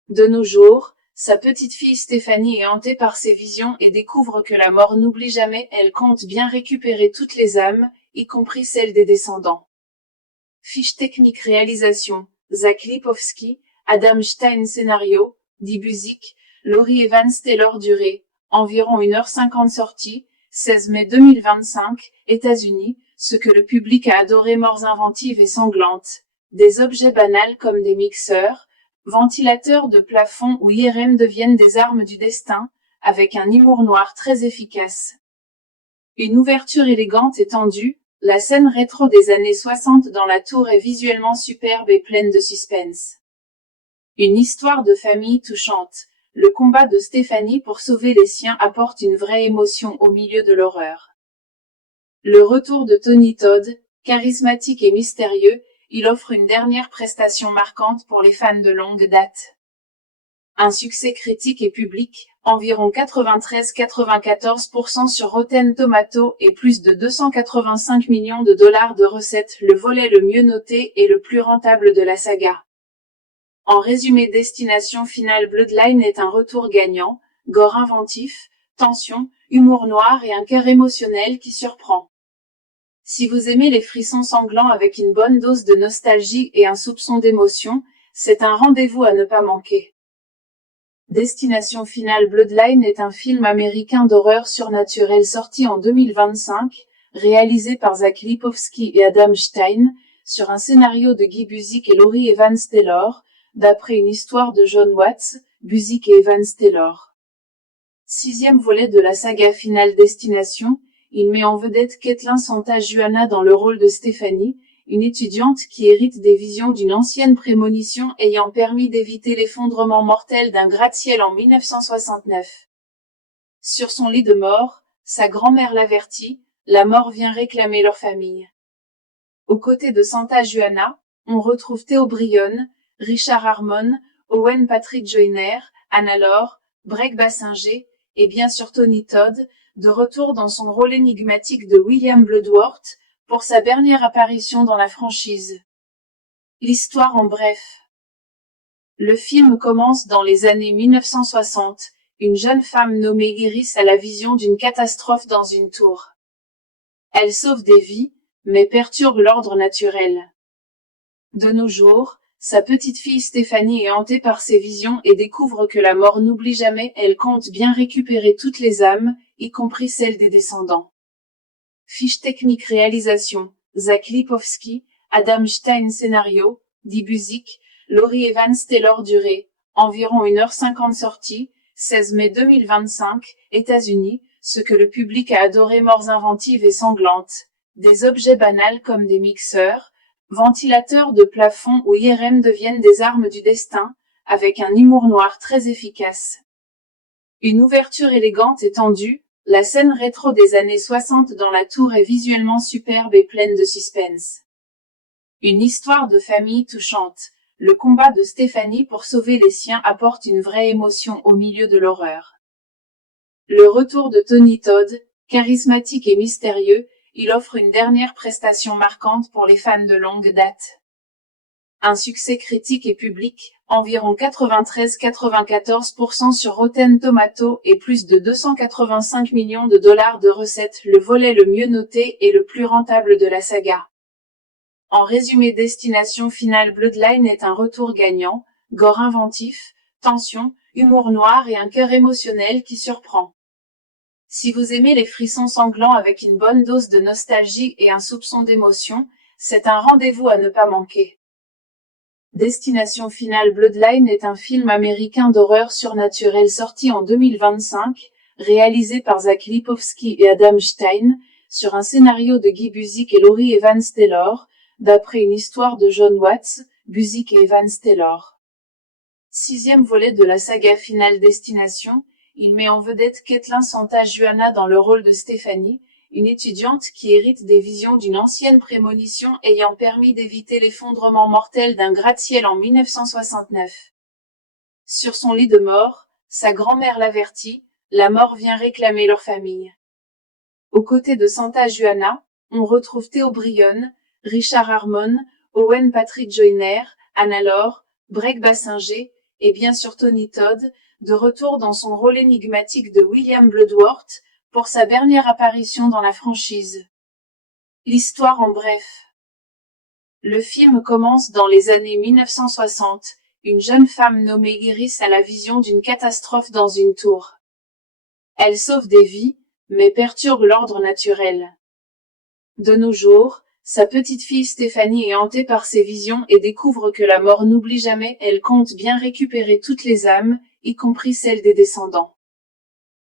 De nos jours, sa petite fille Stéphanie est hantée par ses visions et découvre que la mort n'oublie jamais. Elle compte bien récupérer toutes les âmes, y compris celles des descendants. Fiche technique réalisation, Zach Lipovski, Adam Stein scénario, Dee Buzik, Laurie Evans Taylor durée, environ 1h50 sortie, 16 mai 2025, États-Unis, ce que le public a adoré morts inventives et sanglantes, des objets banals comme des mixeurs, ventilateurs de plafond ou IRM deviennent des armes du destin, avec un humour noir très efficace. Une ouverture élégante et tendue, la scène rétro des années 60 dans la tour est visuellement superbe et pleine de suspense. Une histoire de famille touchante, le combat de Stéphanie pour sauver les siens apporte une vraie émotion au milieu de l'horreur. Le retour de Tony Todd, charismatique et mystérieux, il offre une dernière prestation marquante pour les fans de longue date. Un succès critique et public, environ 93-94% sur Rotten Tomatoes et plus de 285 millions de dollars de recettes, le volet le mieux noté et le plus rentable de la saga. En résumé, Destination Finale Bloodline est un retour gagnant, gore inventif, tension, humour noir et un cœur émotionnel qui surprend. Si vous aimez les frissons sanglants avec une bonne dose de nostalgie et un soupçon d'émotion, c'est un rendez-vous à ne pas manquer. Destination Finale Bloodline est un film américain d'horreur surnaturelle sorti en 2025, réalisé par Zach Lipovski et Adam Stein, sur un scénario de Guy Buzik et Laurie Evans Taylor, d'après une histoire de John Watts, Buzik et Evans Taylor. 6e volet de la saga Finale Destination, il met en vedette Caitlin Santa-Juana dans le rôle de Stéphanie, une étudiante qui hérite des visions d'une ancienne prémonition ayant permis d'éviter l'effondrement mortel d'un gratte-ciel en 1969. Sur son lit de mort, sa grand-mère l'avertit, la mort vient réclamer leur famille. Aux côtés de Santa-Juana, on retrouve Theo Brionne, Richard Harmon, Owen Patrick Joyner, Anna Lore, Breck Bassinger, et bien sûr Tony Todd, de retour dans son rôle énigmatique de William Bloodworth, pour sa dernière apparition dans la franchise. L'histoire en bref. Le film commence dans les années 1960, une jeune femme nommée Iris a la vision d'une catastrophe dans une tour. Elle sauve des vies, mais perturbe l'ordre naturel. De nos jours, sa petite fille Stéphanie est hantée par ses visions et découvre que la mort n'oublie jamais. Elle compte bien récupérer toutes les âmes, y compris celles des descendants. Fiche technique réalisation, Zach Lipovski, Adam Stein scénario, Dee Buzik, Laurie Evans Taylor durée, environ 1h50 sortie, 16 mai 2025, États-Unis, ce que le public a adoré morts inventives et sanglantes, des objets banals comme des mixeurs, ventilateurs de plafond ou IRM deviennent des armes du destin, avec un humour noir très efficace. Une ouverture élégante et tendue, la scène rétro des années 60 dans la tour est visuellement superbe et pleine de suspense. Une histoire de famille touchante, le combat de Stéphanie pour sauver les siens apporte une vraie émotion au milieu de l'horreur. Le retour de Tony Todd, charismatique et mystérieux, il offre une dernière prestation marquante pour les fans de longue date. Un succès critique et public, environ 93-94% sur Rotten Tomatoes et plus de 285 millions de dollars de recettes, le volet le mieux noté et le plus rentable de la saga. En résumé, Destination Finale Bloodline est un retour gagnant, gore inventif, tension, humour noir et un cœur émotionnel qui surprend. Si vous aimez les frissons sanglants avec une bonne dose de nostalgie et un soupçon d'émotion, c'est un rendez-vous à ne pas manquer. Destination Finale Bloodline est un film américain d'horreur surnaturelle sorti en 2025, réalisé par Zach Lipovski et Adam Stein, sur un scénario de Guy Buzik et Laurie Evans Taylor, d'après une histoire de John Watts, Buzik et Evans Taylor. 6e volet de la saga Finale Destination, il met en vedette Caitlin Santa-Juana dans le rôle de Stéphanie, une étudiante qui hérite des visions d'une ancienne prémonition ayant permis d'éviter l'effondrement mortel d'un gratte-ciel en 1969. Sur son lit de mort, sa grand-mère l'avertit, la mort vient réclamer leur famille. Aux côtés de Santa Juana, on retrouve Theo Bryon, Richard Harmon, Owen Patrick Joyner, Anna Lore, Breck Bassinger, et bien sûr Tony Todd, de retour dans son rôle énigmatique de William Bloodworth, pour sa dernière apparition dans la franchise. L'histoire en bref. Le film commence dans les années 1960, une jeune femme nommée Iris a la vision d'une catastrophe dans une tour. Elle sauve des vies, mais perturbe l'ordre naturel. De nos jours, sa petite fille Stéphanie est hantée par ses visions et découvre que la mort n'oublie jamais. Elle compte bien récupérer toutes les âmes, y compris celles des descendants.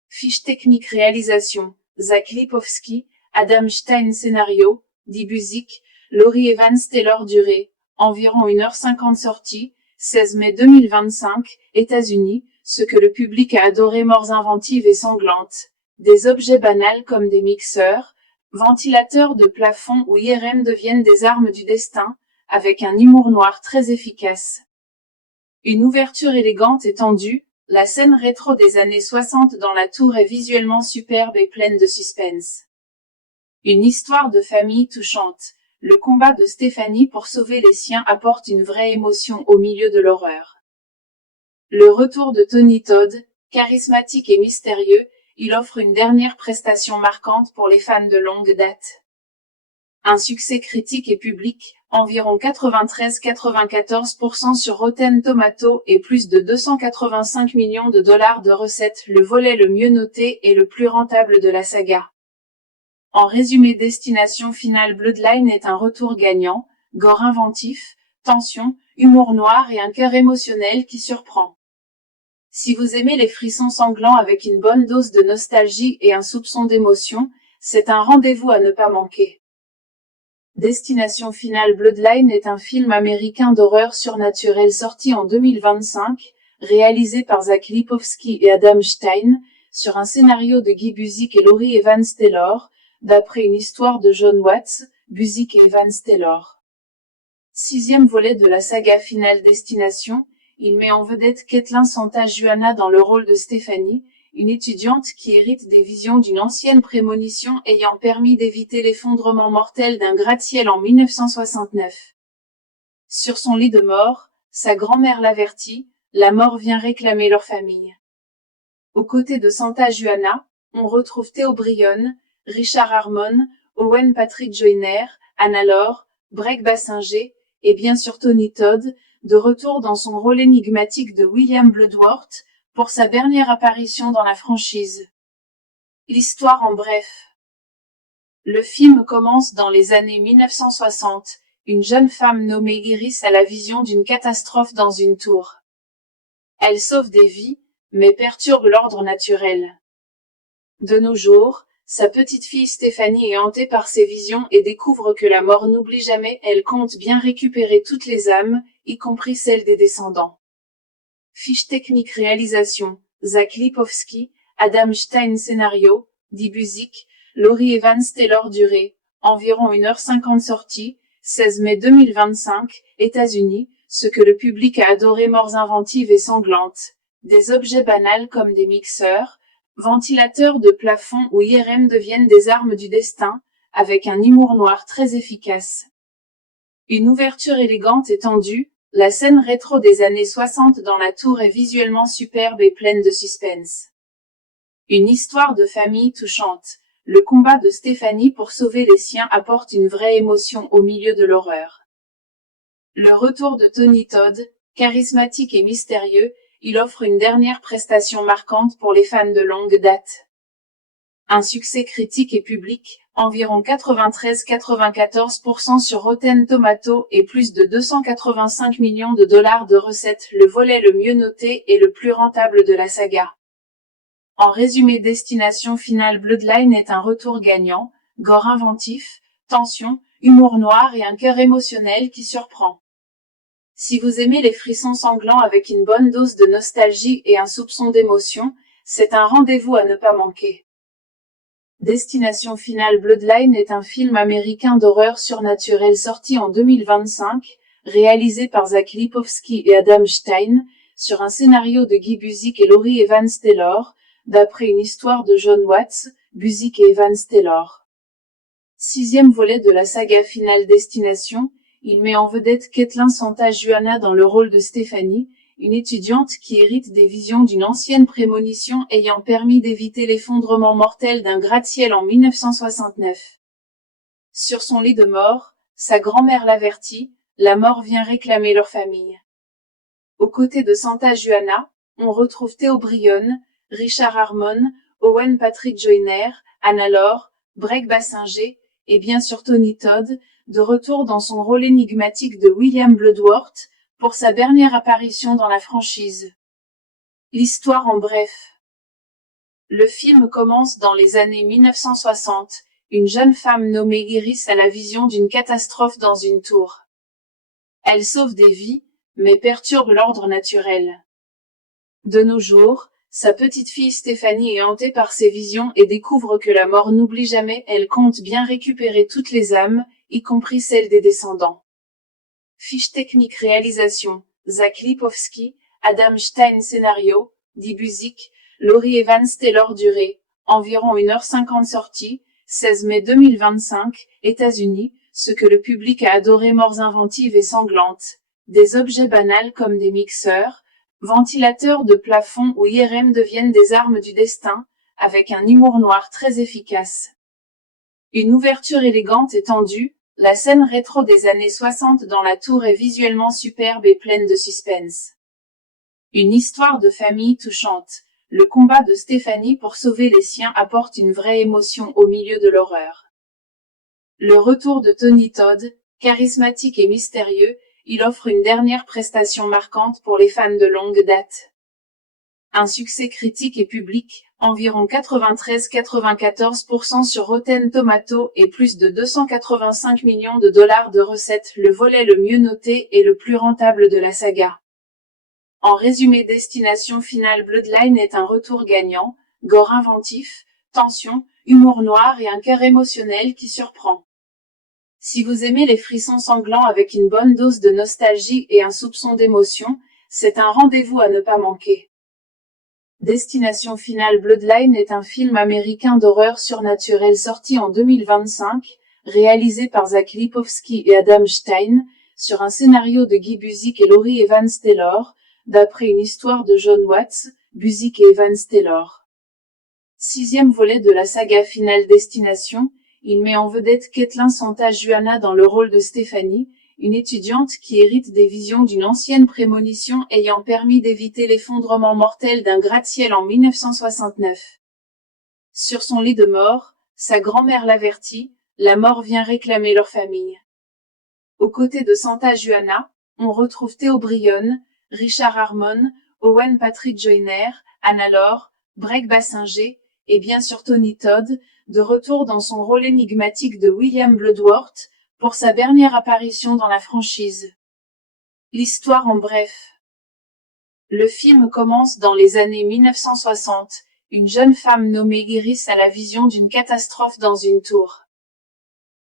Fiche technique réalisation, Zach Lipovski, Adam Stein scénario, Dee Buzik, Laurie Evans Taylor durée, environ 1h50 sortie, 16 mai 2025, États-Unis, ce que le public a adoré, morts inventives et sanglantes. Des objets banals comme des mixeurs, ventilateurs de plafond ou IRM deviennent des armes du destin, avec un humour noir très efficace. Une ouverture élégante et tendue, la scène rétro des années 60 dans la tour est visuellement superbe et pleine de suspense. Une histoire de famille touchante. Le combat de Stéphanie pour sauver les siens apporte une vraie émotion au milieu de l'horreur. Le retour de Tony Todd, charismatique et mystérieux, il offre une dernière prestation marquante pour les fans de longue date. Un succès critique et public, environ 93-94% sur Rotten Tomatoes et plus de 285 millions de dollars de recettes, le volet le mieux noté et le plus rentable de la saga. En résumé, Destination Finale Bloodline est un retour gagnant, gore inventif, tension, humour noir et un cœur émotionnel qui surprend. Si vous aimez les frissons sanglants avec une bonne dose de nostalgie et un soupçon d'émotion, c'est un rendez-vous à ne pas manquer. Destination Finale Bloodline est un film américain d'horreur surnaturelle sorti en 2025, réalisé par Zach Lipovski et Adam Stein, sur un scénario de Guy Buzik et Laurie Evans Taylor, d'après une histoire de John Watts, Buzik et Evans Taylor. 6e volet de la saga Finale Destination, il met en vedette Caitlin Santa Juana dans le rôle de Stéphanie, une étudiante qui hérite des visions d'une ancienne prémonition ayant permis d'éviter l'effondrement mortel d'un gratte-ciel en 1969. Sur son lit de mort, sa grand-mère l'avertit, la mort vient réclamer leur famille. Aux côtés de Santa Juana, on retrouve Theo Bryon, Richard Harmon, Owen Patrick Joyner, Anna Lore, Breck Bassinger, et bien sûr Tony Todd, de retour dans son rôle énigmatique de William Bloodworth, pour sa dernière apparition dans la franchise. L'histoire en bref. Le film commence dans les années 1960, une jeune femme nommée Iris a la vision d'une catastrophe dans une tour. Elle sauve des vies, mais perturbe l'ordre naturel. De nos jours, sa petite fille Stéphanie est hantée par ses visions et découvre que la mort n'oublie jamais. Elle compte bien récupérer toutes les âmes, y compris celles des descendants. Fiche technique réalisation, Zach Lipovski, Adam Stein scénario, Dee Buzik, Laurie Evans Taylor durée, environ 1h50 sortie, 16 mai 2025, États-Unis, ce que le public a adoré, morts inventives et sanglantes. Des objets banals comme des mixeurs, ventilateurs de plafond ou IRM deviennent des armes du destin, avec un humour noir très efficace. Une ouverture élégante et tendue, la scène rétro des années 60 dans la tour est visuellement superbe et pleine de suspense. Une histoire de famille touchante. Le combat de Stéphanie pour sauver les siens apporte une vraie émotion au milieu de l'horreur. Le retour de Tony Todd, charismatique et mystérieux, il offre une dernière prestation marquante pour les fans de longue date. Un succès critique et public, environ 93-94% sur Rotten Tomatoes et plus de 285 millions de dollars de recettes, le volet le mieux noté et le plus rentable de la saga. En résumé, Destination Finale Bloodline est un retour gagnant, gore inventif, tension, humour noir et un cœur émotionnel qui surprend. Si vous aimez les frissons sanglants avec une bonne dose de nostalgie et un soupçon d'émotion, c'est un rendez-vous à ne pas manquer. Destination Finale Bloodline est un film américain d'horreur surnaturelle sorti en 2025, réalisé par Zach Lipovski et Adam Stein, sur un scénario de Guy Buzik et Laurie Evans Taylor, d'après une histoire de John Watts, Busiek et Evan Taylor. Sixième volet de la saga Final Destination, il met en vedette Caitlin Santa-Juana dans le rôle de Stephanie, une étudiante qui hérite des visions d'une ancienne prémonition ayant permis d'éviter l'effondrement mortel d'un gratte-ciel en 1969. Sur son lit de mort, sa grand-mère l'avertit, la mort vient réclamer leur famille. Aux côtés de Santa-Juana, on retrouve Theo Bryon, Richard Harmon, Owen Patrick Joyner, Anna Lore, Breck Bassinger, et bien sûr Tony Todd, de retour dans son rôle énigmatique de William Bloodworth, pour sa dernière apparition dans la franchise. L'histoire en bref. Le film commence dans les années 1960, une jeune femme nommée Iris a la vision d'une catastrophe dans une tour. Elle sauve des vies, mais perturbe l'ordre naturel. De nos jours, sa petite fille Stephanie est hantée par ses visions et découvre que la mort n'oublie jamais. Elle compte bien récupérer toutes les âmes, y compris celles des descendants. Fiche technique réalisation, Zach Lipovski, Adam Stein scénario, Dee Busiek, Laurie Evans Taylor durée, environ 1h50 sortie, 16 mai 2025, États-Unis, ce que le public a adoré morts inventives et sanglantes. Des objets banals comme des mixeurs, ventilateurs de plafond ou IRM deviennent des armes du destin, avec un humour noir très efficace. Une ouverture élégante et tendue, la scène rétro des années 60 dans la tour est visuellement superbe et pleine de suspense. Une histoire de famille touchante. Le combat de Stephanie pour sauver les siens apporte une vraie émotion au milieu de l'horreur. Le retour de Tony Todd, charismatique et mystérieux, il offre une dernière prestation marquante pour les fans de longue date. Un succès critique et public, environ 93-94% sur Rotten Tomatoes et plus de 285 millions de dollars de recettes, le volet le mieux noté et le plus rentable de la saga. En résumé, Destination Finale Bloodline est un retour gagnant, gore inventif, tension, humour noir et un cœur émotionnel qui surprend. Si vous aimez les frissons sanglants avec une bonne dose de nostalgie et un soupçon d'émotion, c'est un rendez-vous à ne pas manquer. Destination Finale Bloodline est un film américain d'horreur surnaturelle sorti en 2025, réalisé par Zach Lipovski et Adam Stein, sur un scénario de Guy Busiek et Laurie Evans Taylor, d'après une histoire de John Watts, Busiek et Evans Taylor. Sixième volet de la saga Finale Destination, il met en vedette Caitlin Santa-Juana dans le rôle de Stephanie, une étudiante qui hérite des visions d'une ancienne prémonition ayant permis d'éviter l'effondrement mortel d'un gratte-ciel en 1969. Sur son lit de mort, sa grand-mère l'avertit, la mort vient réclamer leur famille. Aux côtés de Santa-Juana, on retrouve Theo Bryon, Richard Harmon, Owen Patrick Joyner, Anna Lore, Breck Bassinger, et bien sûr Tony Todd, de retour dans son rôle énigmatique de William Bloodworth, pour sa dernière apparition dans la franchise. L'histoire en bref. Le film commence dans les années 1960, une jeune femme nommée Iris a la vision d'une catastrophe dans une tour.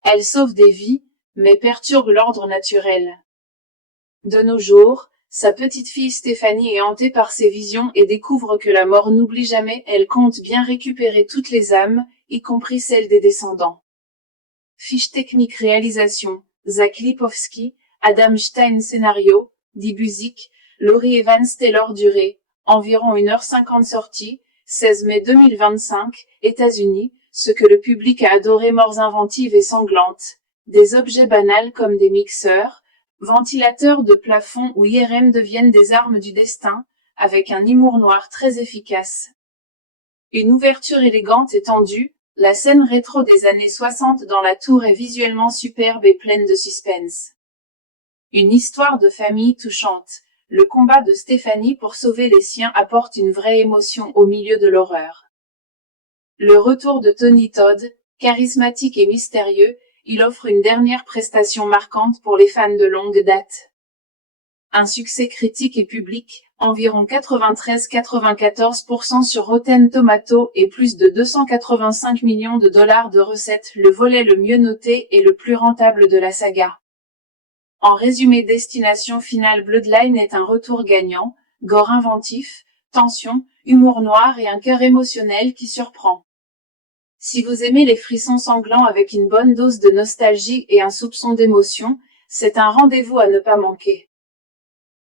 Elle sauve des vies, mais perturbe l'ordre naturel. De nos jours, sa petite fille Stephanie est hantée par ses visions et découvre que la mort n'oublie jamais. Elle compte bien récupérer toutes les âmes, y compris celles des descendants. Fiche technique réalisation, Zach Lipovski, Adam Stein scénario, Dee Busiek, Laurie Evans Taylor durée, environ 1h50 sortie, 16 mai 2025, États-Unis, ce que le public a adoré morts inventives et sanglantes. Des objets banals comme des mixeurs, ventilateurs de plafond ou IRM deviennent des armes du destin, avec un humour noir très efficace. Une ouverture élégante et tendue, la scène rétro des années 60 dans la tour est visuellement superbe et pleine de suspense. Une histoire de famille touchante. Le combat de Stephanie pour sauver les siens apporte une vraie émotion au milieu de l'horreur. Le retour de Tony Todd, charismatique et mystérieux, il offre une dernière prestation marquante pour les fans de longue date. Un succès critique et public, environ 93-94% sur Rotten Tomatoes et plus de 285 millions de dollars de recettes, le volet le mieux noté et le plus rentable de la saga. En résumé, Destination Finale Bloodline est un retour gagnant, gore inventif, tension, humour noir et un cœur émotionnel qui surprend. Si vous aimez les frissons sanglants avec une bonne dose de nostalgie et un soupçon d'émotion, c'est un rendez-vous à ne pas manquer.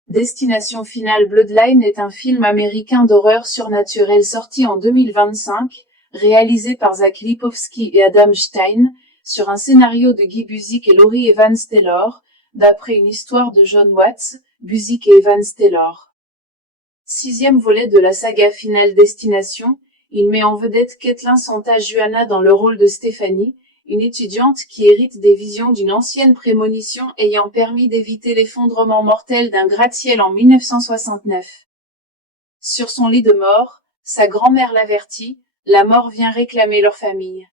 Destination Finale Bloodline est un film américain d'horreur surnaturelle sorti en 2025, réalisé par Zach Lipovski et Adam Stein, sur un scénario de Guy Busick et Laurie Evans Taylor, d'après une histoire de John Watts, Busick et Evans Taylor. 6e volet de la saga Final Destination, il met en vedette Caitlin Santa-Juana dans le rôle de Stephanie, une étudiante qui hérite des visions d'une ancienne prémonition ayant permis d'éviter l'effondrement mortel d'un gratte-ciel en 1969. Sur son lit de mort, sa grand-mère l'avertit, la mort vient réclamer leur famille.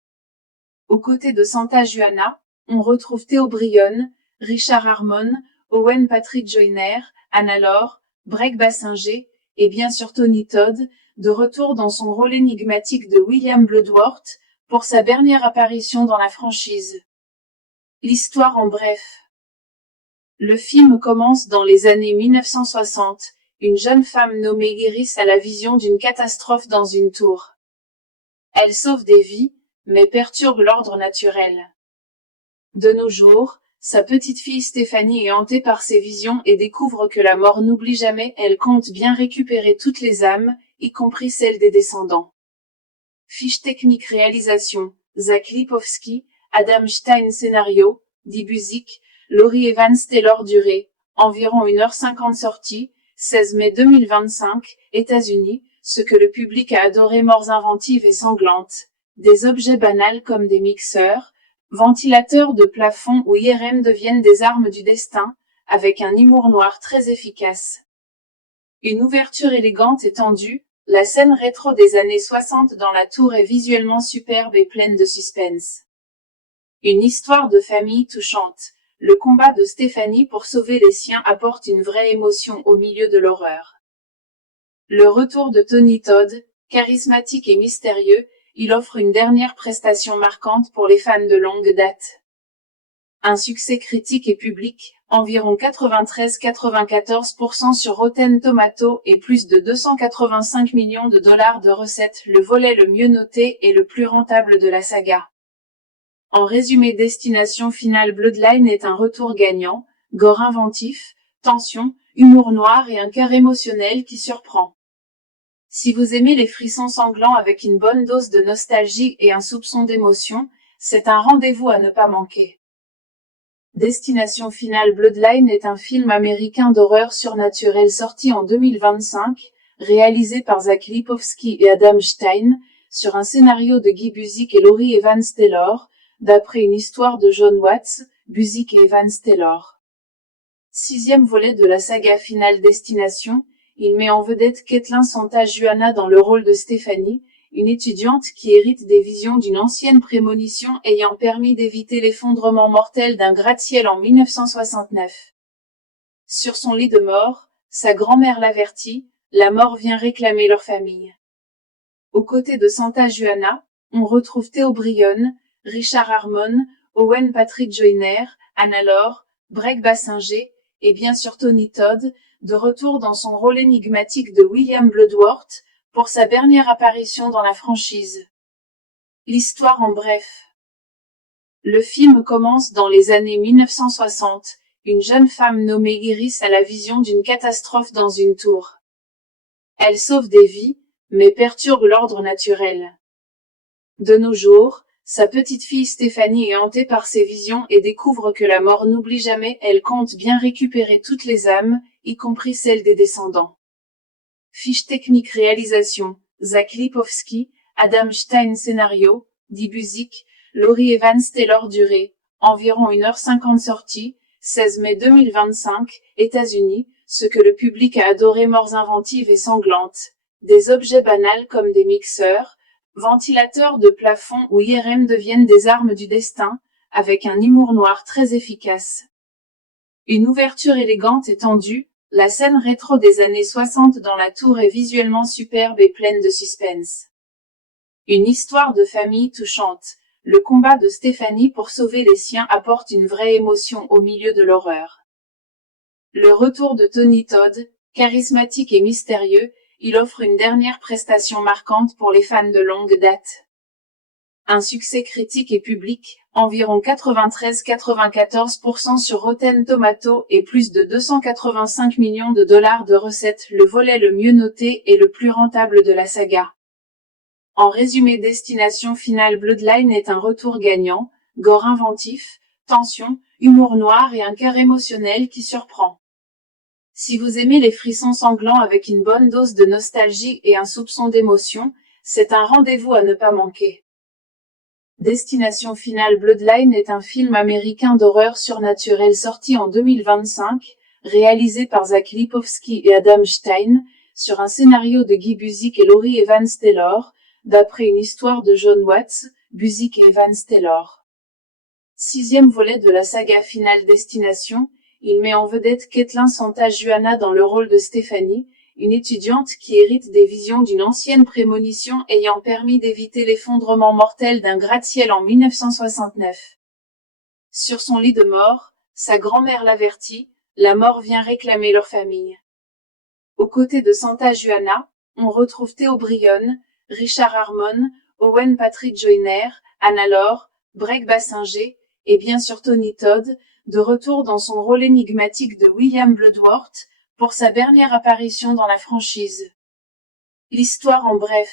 Aux côtés de Santa-Juana, on retrouve Theo Brionne, Richard Harmon, Owen Patrick Joyner, Anna Lore, Breck Bassinger, et bien sûr Tony Todd, de retour dans son rôle énigmatique de William Bloodworth, pour sa dernière apparition dans la franchise. L'histoire en bref. Le film commence dans les années 1960, une jeune femme nommée Iris a la vision d'une catastrophe dans une tour. Elle sauve des vies, mais perturbe l'ordre naturel. De nos jours, sa petite fille Stéphanie est hantée par ses visions et découvre que la mort n'oublie jamais. Elle compte bien récupérer toutes les âmes, y compris celles des descendants. Fiche technique réalisation, Zach Lipovski, Adam Stein scénario, Guy Busick, Laurie Evans Taylor durée, environ 1h50 sortie, 16 mai 2025, États-Unis, ce que le public a adoré morts inventives et sanglantes, des objets banals comme des mixeurs, ventilateurs de plafond ou IRM deviennent des armes du destin, avec un humour noir très efficace. Une ouverture élégante et tendue, la scène rétro des années 60 dans la tour est visuellement superbe et pleine de suspense. Une histoire de famille touchante. Le combat de Stéphanie pour sauver les siens apporte une vraie émotion au milieu de l'horreur. Le retour de Tony Todd, charismatique et mystérieux, il offre une dernière prestation marquante pour les fans de longue date. Un succès critique et public, environ 93-94% sur Rotten Tomatoes et plus de 285 millions de dollars de recettes, le volet le mieux noté et le plus rentable de la saga. En résumé, Destination Finale Bloodline est un retour gagnant, gore inventif, tension, humour noir et un cœur émotionnel qui surprend. Si vous aimez les frissons sanglants avec une bonne dose de nostalgie et un soupçon d'émotion, c'est un rendez-vous à ne pas manquer. Destination Finale Bloodline est un film américain d'horreur surnaturelle sorti en 2025, réalisé par Zach Lipovski et Adam Stein, sur un scénario de Guy Busick et Laurie Evans Taylor, d'après une histoire de John Watts, Busick et Evans Taylor. 6e volet de la saga Final Destination, il met en vedette Caitlin Santa-Juana dans le rôle de Stéphanie, une étudiante qui hérite des visions d'une ancienne prémonition ayant permis d'éviter l'effondrement mortel d'un gratte-ciel en 1969. Sur son lit de mort, sa grand-mère l'avertit, la mort vient réclamer leur famille. Aux côtés de Santa-Juana, on retrouve Theo Brionne, Richard Harmon, Owen Patrick Joyner, Anna Lore, Breck Bassinger, et bien sûr Tony Todd, de retour dans son rôle énigmatique de William Bloodworth, pour sa dernière apparition dans la franchise. L'histoire en bref. Le film commence dans les années 1960, une jeune femme nommée Iris a la vision d'une catastrophe dans une tour. Elle sauve des vies, mais perturbe l'ordre naturel. De nos jours, sa petite fille Stéphanie est hantée par ses visions et découvre que la mort n'oublie jamais. Elle compte bien récupérer toutes les âmes, y compris celles des descendants. Fiche technique réalisation, Zach Lipovski, Adam Stein scénario, Guy Busick, Laurie Evans Taylor durée, environ 1h50 sortie, 16 mai 2025, États-Unis, ce que le public a adoré morts inventives et sanglantes, des objets banals comme des mixeurs, ventilateurs de plafond ou IRM deviennent des armes du destin, avec un humour noir très efficace. Une ouverture élégante et tendue, la scène rétro des années 60 dans la tour est visuellement superbe et pleine de suspense. Une histoire de famille touchante, le combat de Stéphanie pour sauver les siens apporte une vraie émotion au milieu de l'horreur. Le retour de Tony Todd, charismatique et mystérieux, il offre une dernière prestation marquante pour les fans de longue date. Un succès critique et public, environ 93-94% sur Rotten Tomatoes et plus de 285 millions de dollars de recettes, le volet le mieux noté et le plus rentable de la saga. En résumé, Destination Finale Bloodline est un retour gagnant, gore inventif, tension, humour noir et un cœur émotionnel qui surprend. Si vous aimez les frissons sanglants avec une bonne dose de nostalgie et un soupçon d'émotion, c'est un rendez-vous à ne pas manquer. Destination Finale Bloodline est un film américain d'horreur surnaturelle sorti en 2025, réalisé par Zach Lipovski et Adam Stein, sur un scénario de Guy Busick et Laurie Evans-Taylor, d'après une histoire de John Watts, Busick et Evans-Taylor. 6e volet de la saga Final Destination, il met en vedette Caitlin Santa-Juana dans le rôle de Stephanie, une étudiante qui hérite des visions d'une ancienne prémonition ayant permis d'éviter l'effondrement mortel d'un gratte-ciel en 1969. Sur son lit de mort, sa grand-mère l'avertit, la mort vient réclamer leur famille. Aux côtés de Santa-Juana, on retrouve Theo Bryon, Richard Harmon, Owen Patrick Joyner, Anna Lore, Breck Bassinger, et bien sûr Tony Todd, de retour dans son rôle énigmatique de William Bloodworth, pour sa dernière apparition dans la franchise. L'histoire en bref.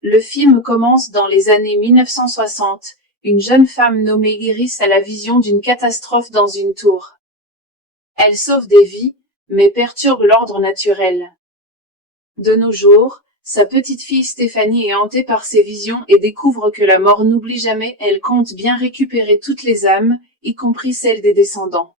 Le film commence dans les années 1960, une jeune femme nommée Iris a la vision d'une catastrophe dans une tour. Elle sauve des vies, mais perturbe l'ordre naturel. De nos jours, sa petite fille Stéphanie est hantée par ses visions et découvre que la mort n'oublie jamais. Elle compte bien récupérer toutes les âmes, y compris celles des descendants.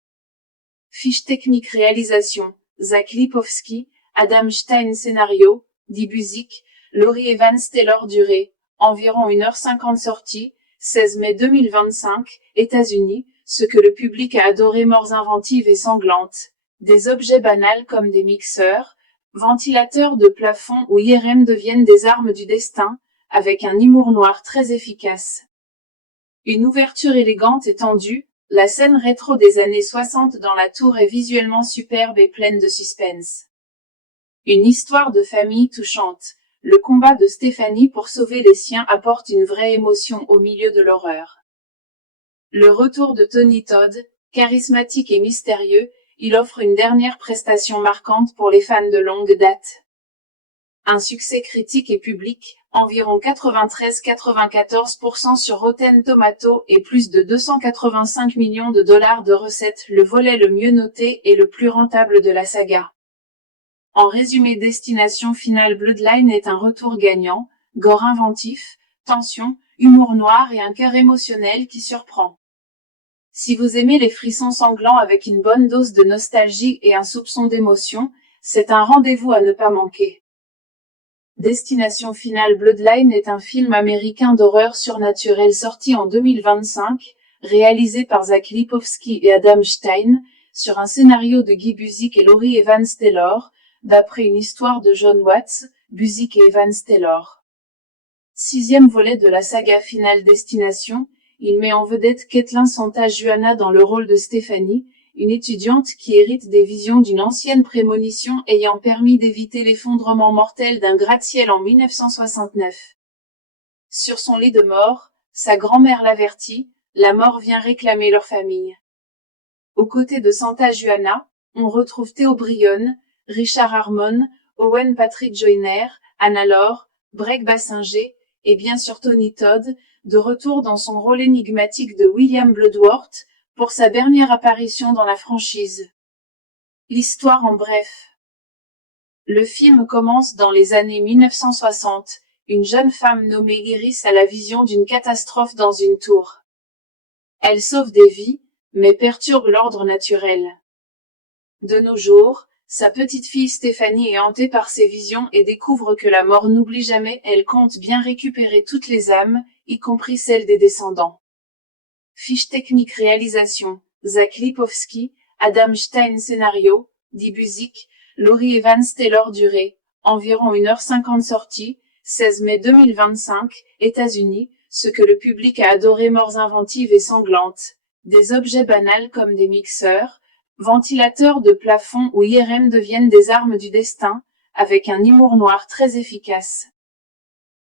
Fiche technique réalisation, Zach Lipovski, Adam Stein scénario, Guy Busick, Laurie Evans-Taylor durée, environ 1h50 sortie, 16 mai 2025, États-Unis, ce que le public a adoré, morts inventives et sanglantes, des objets banals comme des mixeurs, ventilateurs de plafond ou IRM deviennent des armes du destin, avec un humour noir très efficace. Une ouverture élégante et tendue, la scène rétro des années 60 dans la tour est visuellement superbe et pleine de suspense. Une histoire de famille touchante, le combat de Stéphanie pour sauver les siens apporte une vraie émotion au milieu de l'horreur. Le retour de Tony Todd, charismatique et mystérieux, il offre une dernière prestation marquante pour les fans de longue date. Un succès critique et public, environ 93-94% sur Rotten Tomatoes et plus de 285 millions de dollars de recettes, le volet le mieux noté et le plus rentable de la saga. En résumé, Destination Finale Bloodline est un retour gagnant, gore inventif, tension, humour noir et un cœur émotionnel qui surprend. Si vous aimez les frissons sanglants avec une bonne dose de nostalgie et un soupçon d'émotion, c'est un rendez-vous à ne pas manquer. Destination Finale Bloodline est un film américain d'horreur surnaturelle sorti en 2025, réalisé par Zach Lipovski et Adam Stein, sur un scénario de Guy Busick et Laurie Evans-Taylor, d'après une histoire de John Watts, Busick et Evans-Taylor. 6e volet de la saga Finale Destination, il met en vedette Caitlin Santa-Juana dans le rôle de Stephanie, une étudiante qui hérite des visions d'une ancienne prémonition ayant permis d'éviter l'effondrement mortel d'un gratte-ciel en 1969. Sur son lit de mort, sa grand-mère l'avertit, la mort vient réclamer leur famille. Aux côtés de Santa-Juana, on retrouve Theo Bryon, Richard Harmon, Owen Patrick Joyner, Anna Lore, Breck Bassinger, et bien sûr Tony Todd, de retour dans son rôle énigmatique de William Bloodworth, pour sa dernière apparition dans la franchise. L'histoire en bref. Le film commence dans les années 1960, une jeune femme nommée Iris a la vision d'une catastrophe dans une tour. Elle sauve des vies, mais perturbe l'ordre naturel. De nos jours, sa petite fille Stéphanie est hantée par ses visions et découvre que la mort n'oublie jamais. Elle compte bien récupérer toutes les âmes, y compris celles des descendants. Fiche technique réalisation, Zach Lipovski, Adam Stein scénario, Guy Busick, Laurie Evans-Taylor durée, environ 1h50 sortie, 16 mai 2025, États-Unis, ce que le public a adoré, morts inventives et sanglantes, des objets banals comme des mixeurs, ventilateurs de plafond ou IRM deviennent des armes du destin, avec un humour noir très efficace.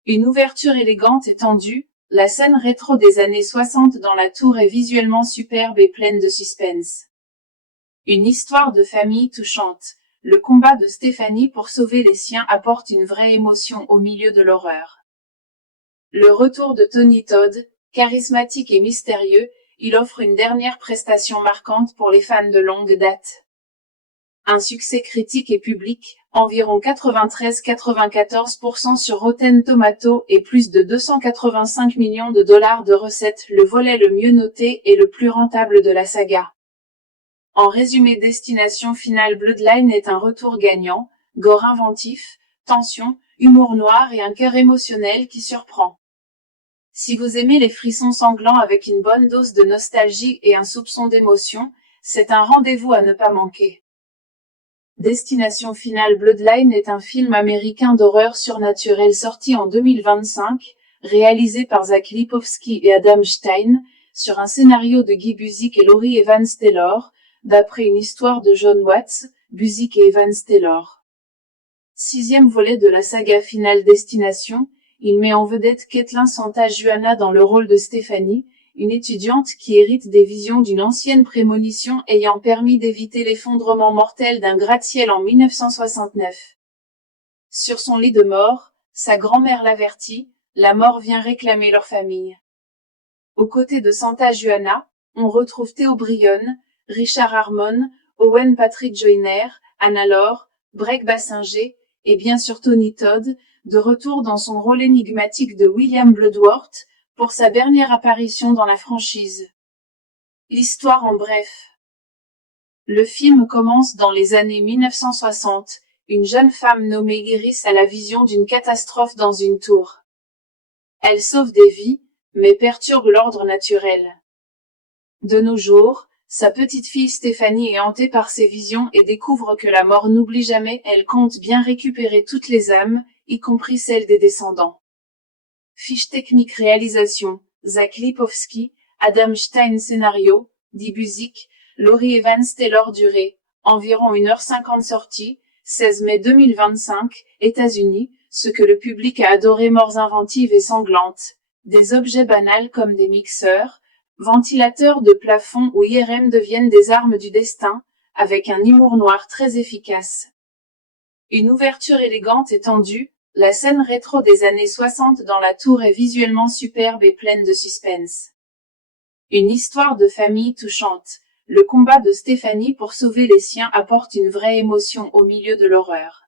Une ouverture élégante et tendue, La scène rétro des années 60 dans la tour est visuellement superbe et pleine de suspense. Une histoire de famille touchante. Le combat de Stéphanie pour sauver les siens apporte une vraie émotion au milieu de l'horreur. Le retour de Tony Todd, charismatique et mystérieux, il offre une dernière prestation marquante pour les fans de longue date. Un succès critique et public, environ 93-94% sur Rotten Tomatoes et plus de 285 millions de dollars de recettes, le volet le mieux noté et le plus rentable de la saga. En résumé, Destination Finale Bloodline est un retour gagnant, gore inventif, tension, humour noir et un cœur émotionnel qui surprend. Si vous aimez les frissons sanglants avec une bonne dose de nostalgie et un soupçon d'émotion, c'est un rendez-vous à ne pas manquer. Destination Finale Bloodline est un film américain d'horreur surnaturelle sorti en 2025, réalisé par Zach Lipovski et Adam Stein, sur un scénario de Guy Busick et Laurie Evans-Taylor, d'après une histoire de John Watts, Busick et Evans-Taylor. 6e volet de la saga Finale Destination, il met en vedette Caitlin Santa-Juana dans le rôle de Stéphanie, une étudiante qui hérite des visions d'une ancienne prémonition ayant permis d'éviter l'effondrement mortel d'un gratte-ciel en 1969. Sur son lit de mort, sa grand-mère l'avertit, la mort vient réclamer leur famille. Aux côtés de Santa-Juana, on retrouve Theo Bryon, Richard Harmon, Owen Patrick Joyner, Anna Lore, Breck Bassinger, et bien sûr Tony Todd, de retour dans son rôle énigmatique de William Bloodworth, pour sa dernière apparition dans la franchise. L'histoire en bref. Le film commence dans les années 1960, une jeune femme nommée Iris a la vision d'une catastrophe dans une tour. Elle sauve des vies, mais perturbe l'ordre naturel. De nos jours, sa petite fille Stéphanie est hantée par ses visions et découvre que la mort n'oublie jamais. Elle compte bien récupérer toutes les âmes, y compris celles des descendants. Fiche technique réalisation, Zach Lipovski, Adam Stein scénario, Guy Busick, Laurie Evans-Taylor durée, environ 1h50 sortie, 16 mai 2025, États-Unis, ce que le public a adoré, morts inventives et sanglantes, des objets banals comme des mixeurs, ventilateurs de plafond ou IRM deviennent des armes du destin, avec un humour noir très efficace. Une ouverture élégante et tendue, la scène rétro des années 60 dans la tour est visuellement superbe et pleine de suspense. Une histoire de famille touchante. Le combat de Stéphanie pour sauver les siens apporte une vraie émotion au milieu de l'horreur.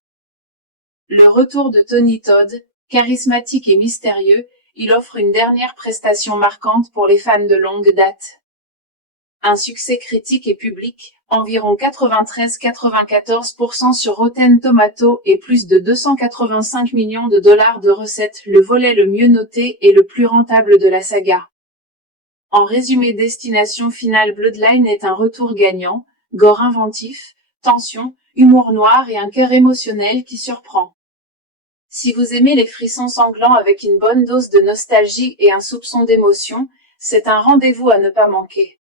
Le retour de Tony Todd, charismatique et mystérieux, il offre une dernière prestation marquante pour les fans de longue date. Un succès critique et public, environ 93-94% sur Rotten Tomatoes et plus de 285 millions de dollars de recettes, le volet le mieux noté et le plus rentable de la saga. En résumé, Destination Finale Bloodline est un retour gagnant, gore inventif, tension, humour noir et un cœur émotionnel qui surprend. Si vous aimez les frissons sanglants avec une bonne dose de nostalgie et un soupçon d'émotion, c'est un rendez-vous à ne pas manquer.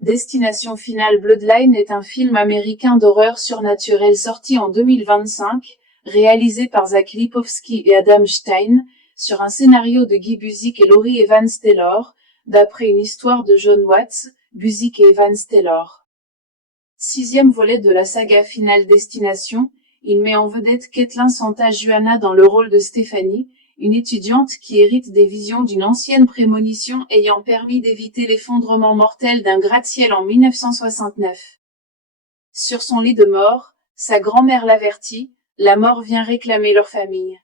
Destination Finale Bloodline est un film américain d'horreur surnaturelle sorti en 2025, réalisé par Zach Lipovski et Adam Stein, sur un scénario de Guy Busick et Laurie Evans-Taylor, d'après une histoire de John Watts, Busick et Evans-Taylor. 6e volet de la saga Finale Destination, il met en vedette Caitlin Santa-Juana dans le rôle de Stéphanie, une étudiante qui hérite des visions d'une ancienne prémonition ayant permis d'éviter l'effondrement mortel d'un gratte-ciel en 1969. Sur son lit de mort, sa grand-mère l'avertit, la mort vient réclamer leur famille.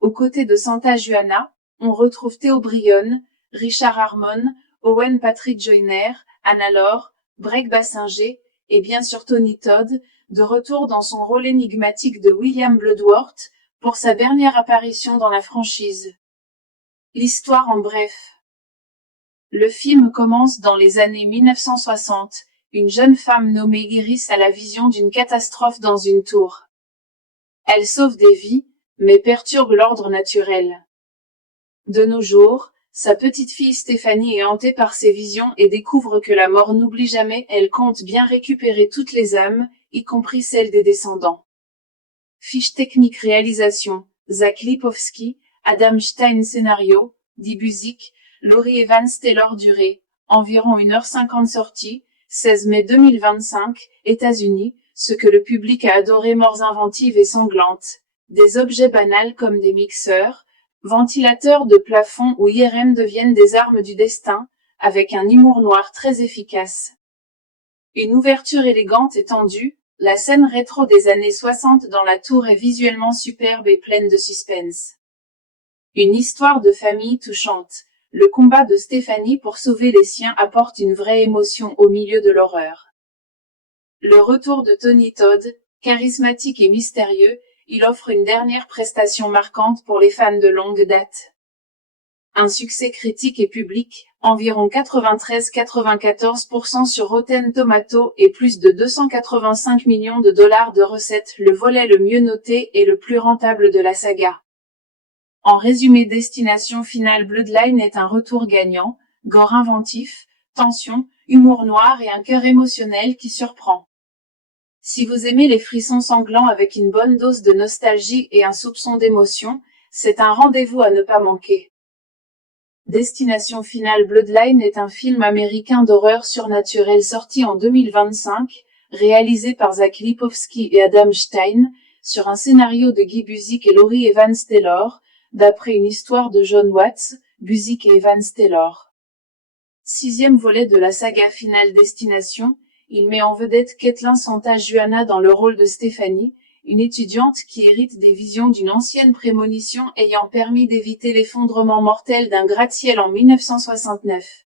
Aux côtés de Santa-Juana, on retrouve Theo Bryon, Richard Harmon, Owen Patrick Joyner, Anna Lore, Breck Bassinger, et bien sûr Tony Todd, de retour dans son rôle énigmatique de William Bloodworth, pour sa dernière apparition dans la franchise. L'histoire en bref. Le film commence dans les années 1960, une jeune femme nommée Iris a la vision d'une catastrophe dans une tour. Elle sauve des vies, mais perturbe l'ordre naturel. De nos jours, sa petite fille Stéphanie est hantée par ses visions et découvre que la mort n'oublie jamais. Elle compte bien récupérer toutes les âmes, y compris celles des descendants. Fiche technique réalisation, Zach Lipovski, Adam Stein scénario, dit Buzik, Laurie Evans Taylor durée, environ 1h50 sortie, 16 mai 2025, États-Unis, ce que le public a adoré morts inventives et sanglantes. Des objets banals comme des mixeurs, ventilateurs de plafond ou IRM deviennent des armes du destin, avec un humour noir très efficace. Une ouverture élégante et tendue, la scène rétro des années 60 dans la tour est visuellement superbe et pleine de suspense. Une histoire de famille touchante. Le combat de Stéphanie pour sauver les siens apporte une vraie émotion au milieu de l'horreur. Le retour de Tony Todd, charismatique et mystérieux, il offre une dernière prestation marquante pour les fans de longue date. Un succès critique et public, environ 93-94% sur Rotten Tomatoes et plus de 285 millions de dollars de recettes, le volet le mieux noté et le plus rentable de la saga. En résumé, Destination Finale Bloodline est un retour gagnant, gore inventif, tension, humour noir et un cœur émotionnel qui surprend. Si vous aimez les frissons sanglants avec une bonne dose de nostalgie et un soupçon d'émotion, c'est un rendez-vous à ne pas manquer. Destination Finale Bloodline est un film américain d'horreur surnaturelle sorti en 2025, réalisé par Zach Lipovski et Adam Stein, sur un scénario de Guy Buzik et Laurie Evans Taylor, d'après une histoire de John Watts, Buzik et Evans Taylor. 6e volet de la saga Finale Destination, il met en vedette Caitlin Santa-Juana dans le rôle de Stéphanie, une étudiante qui hérite des visions d'une ancienne prémonition ayant permis d'éviter l'effondrement mortel d'un gratte-ciel en 1969.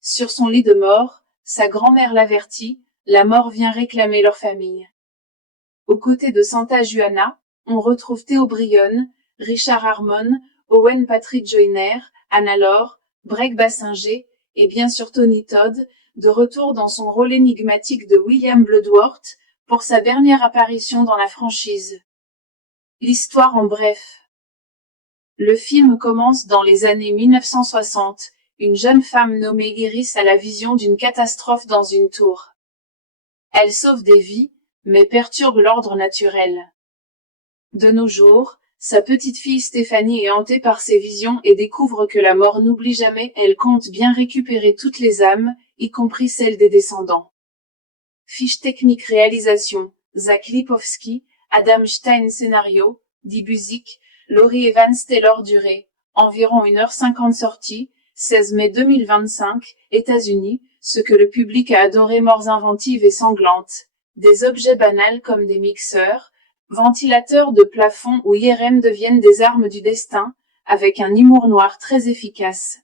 Sur son lit de mort, sa grand-mère l'avertit, la mort vient réclamer leur famille. Aux côtés de Santa-Juana, on retrouve Theo Bryon, Richard Harmon, Owen Patrick Joyner, Anna Lore, Breck Bassinger, et bien sûr Tony Todd, de retour dans son rôle énigmatique de William Bloodworth, pour sa dernière apparition dans la franchise. L'histoire en bref. Le film commence dans les années 1960, une jeune femme nommée Iris a la vision d'une catastrophe dans une tour. Elle sauve des vies, mais perturbe l'ordre naturel. De nos jours, sa petite fille Stéphanie est hantée par ses visions et découvre que la mort n'oublie jamais. Elle compte bien récupérer toutes les âmes, y compris celles des descendants. Fiche technique réalisation, Zach Lipovski, Adam Stein scénario, Guy Buzik, Laurie Evans Taylor durée, environ 1h50 sortie, 16 mai 2025, États-Unis, ce que le public a adoré morts inventives et sanglantes. Des objets banals comme des mixeurs, ventilateurs de plafond ou IRM deviennent des armes du destin, avec un humour noir très efficace.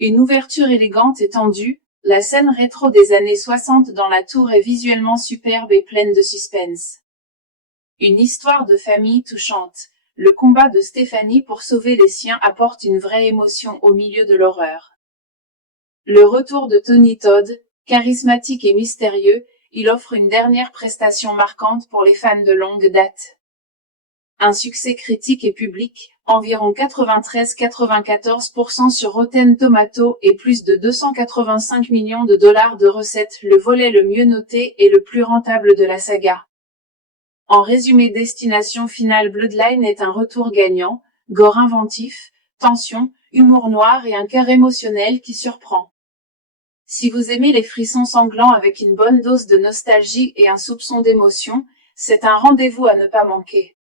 Une ouverture élégante et tendue, la scène rétro des années 60 dans la tour est visuellement superbe et pleine de suspense. Une histoire de famille touchante. Le combat de Stéphanie pour sauver les siens apporte une vraie émotion au milieu de l'horreur. Le retour de Tony Todd, charismatique et mystérieux, il offre une dernière prestation marquante pour les fans de longue date. Un succès critique et public, environ 93-94% sur Rotten Tomatoes et plus de 285 millions de dollars de recettes, le volet le mieux noté et le plus rentable de la saga. En résumé, Destination Finale Bloodline est un retour gagnant, gore inventif, tension, humour noir et un cœur émotionnel qui surprend. Si vous aimez les frissons sanglants avec une bonne dose de nostalgie et un soupçon d'émotion, c'est un rendez-vous à ne pas manquer.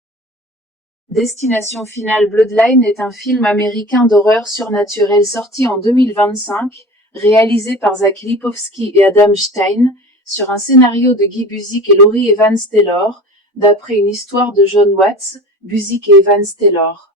Destination Finale Bloodline est un film américain d'horreur surnaturelle sorti en 2025, réalisé par Zach Lipovski et Adam Stein, sur un scénario de Guy Buzik et Laurie Evans Taylor, d'après une histoire de John Watts, Buzik et Evans Taylor.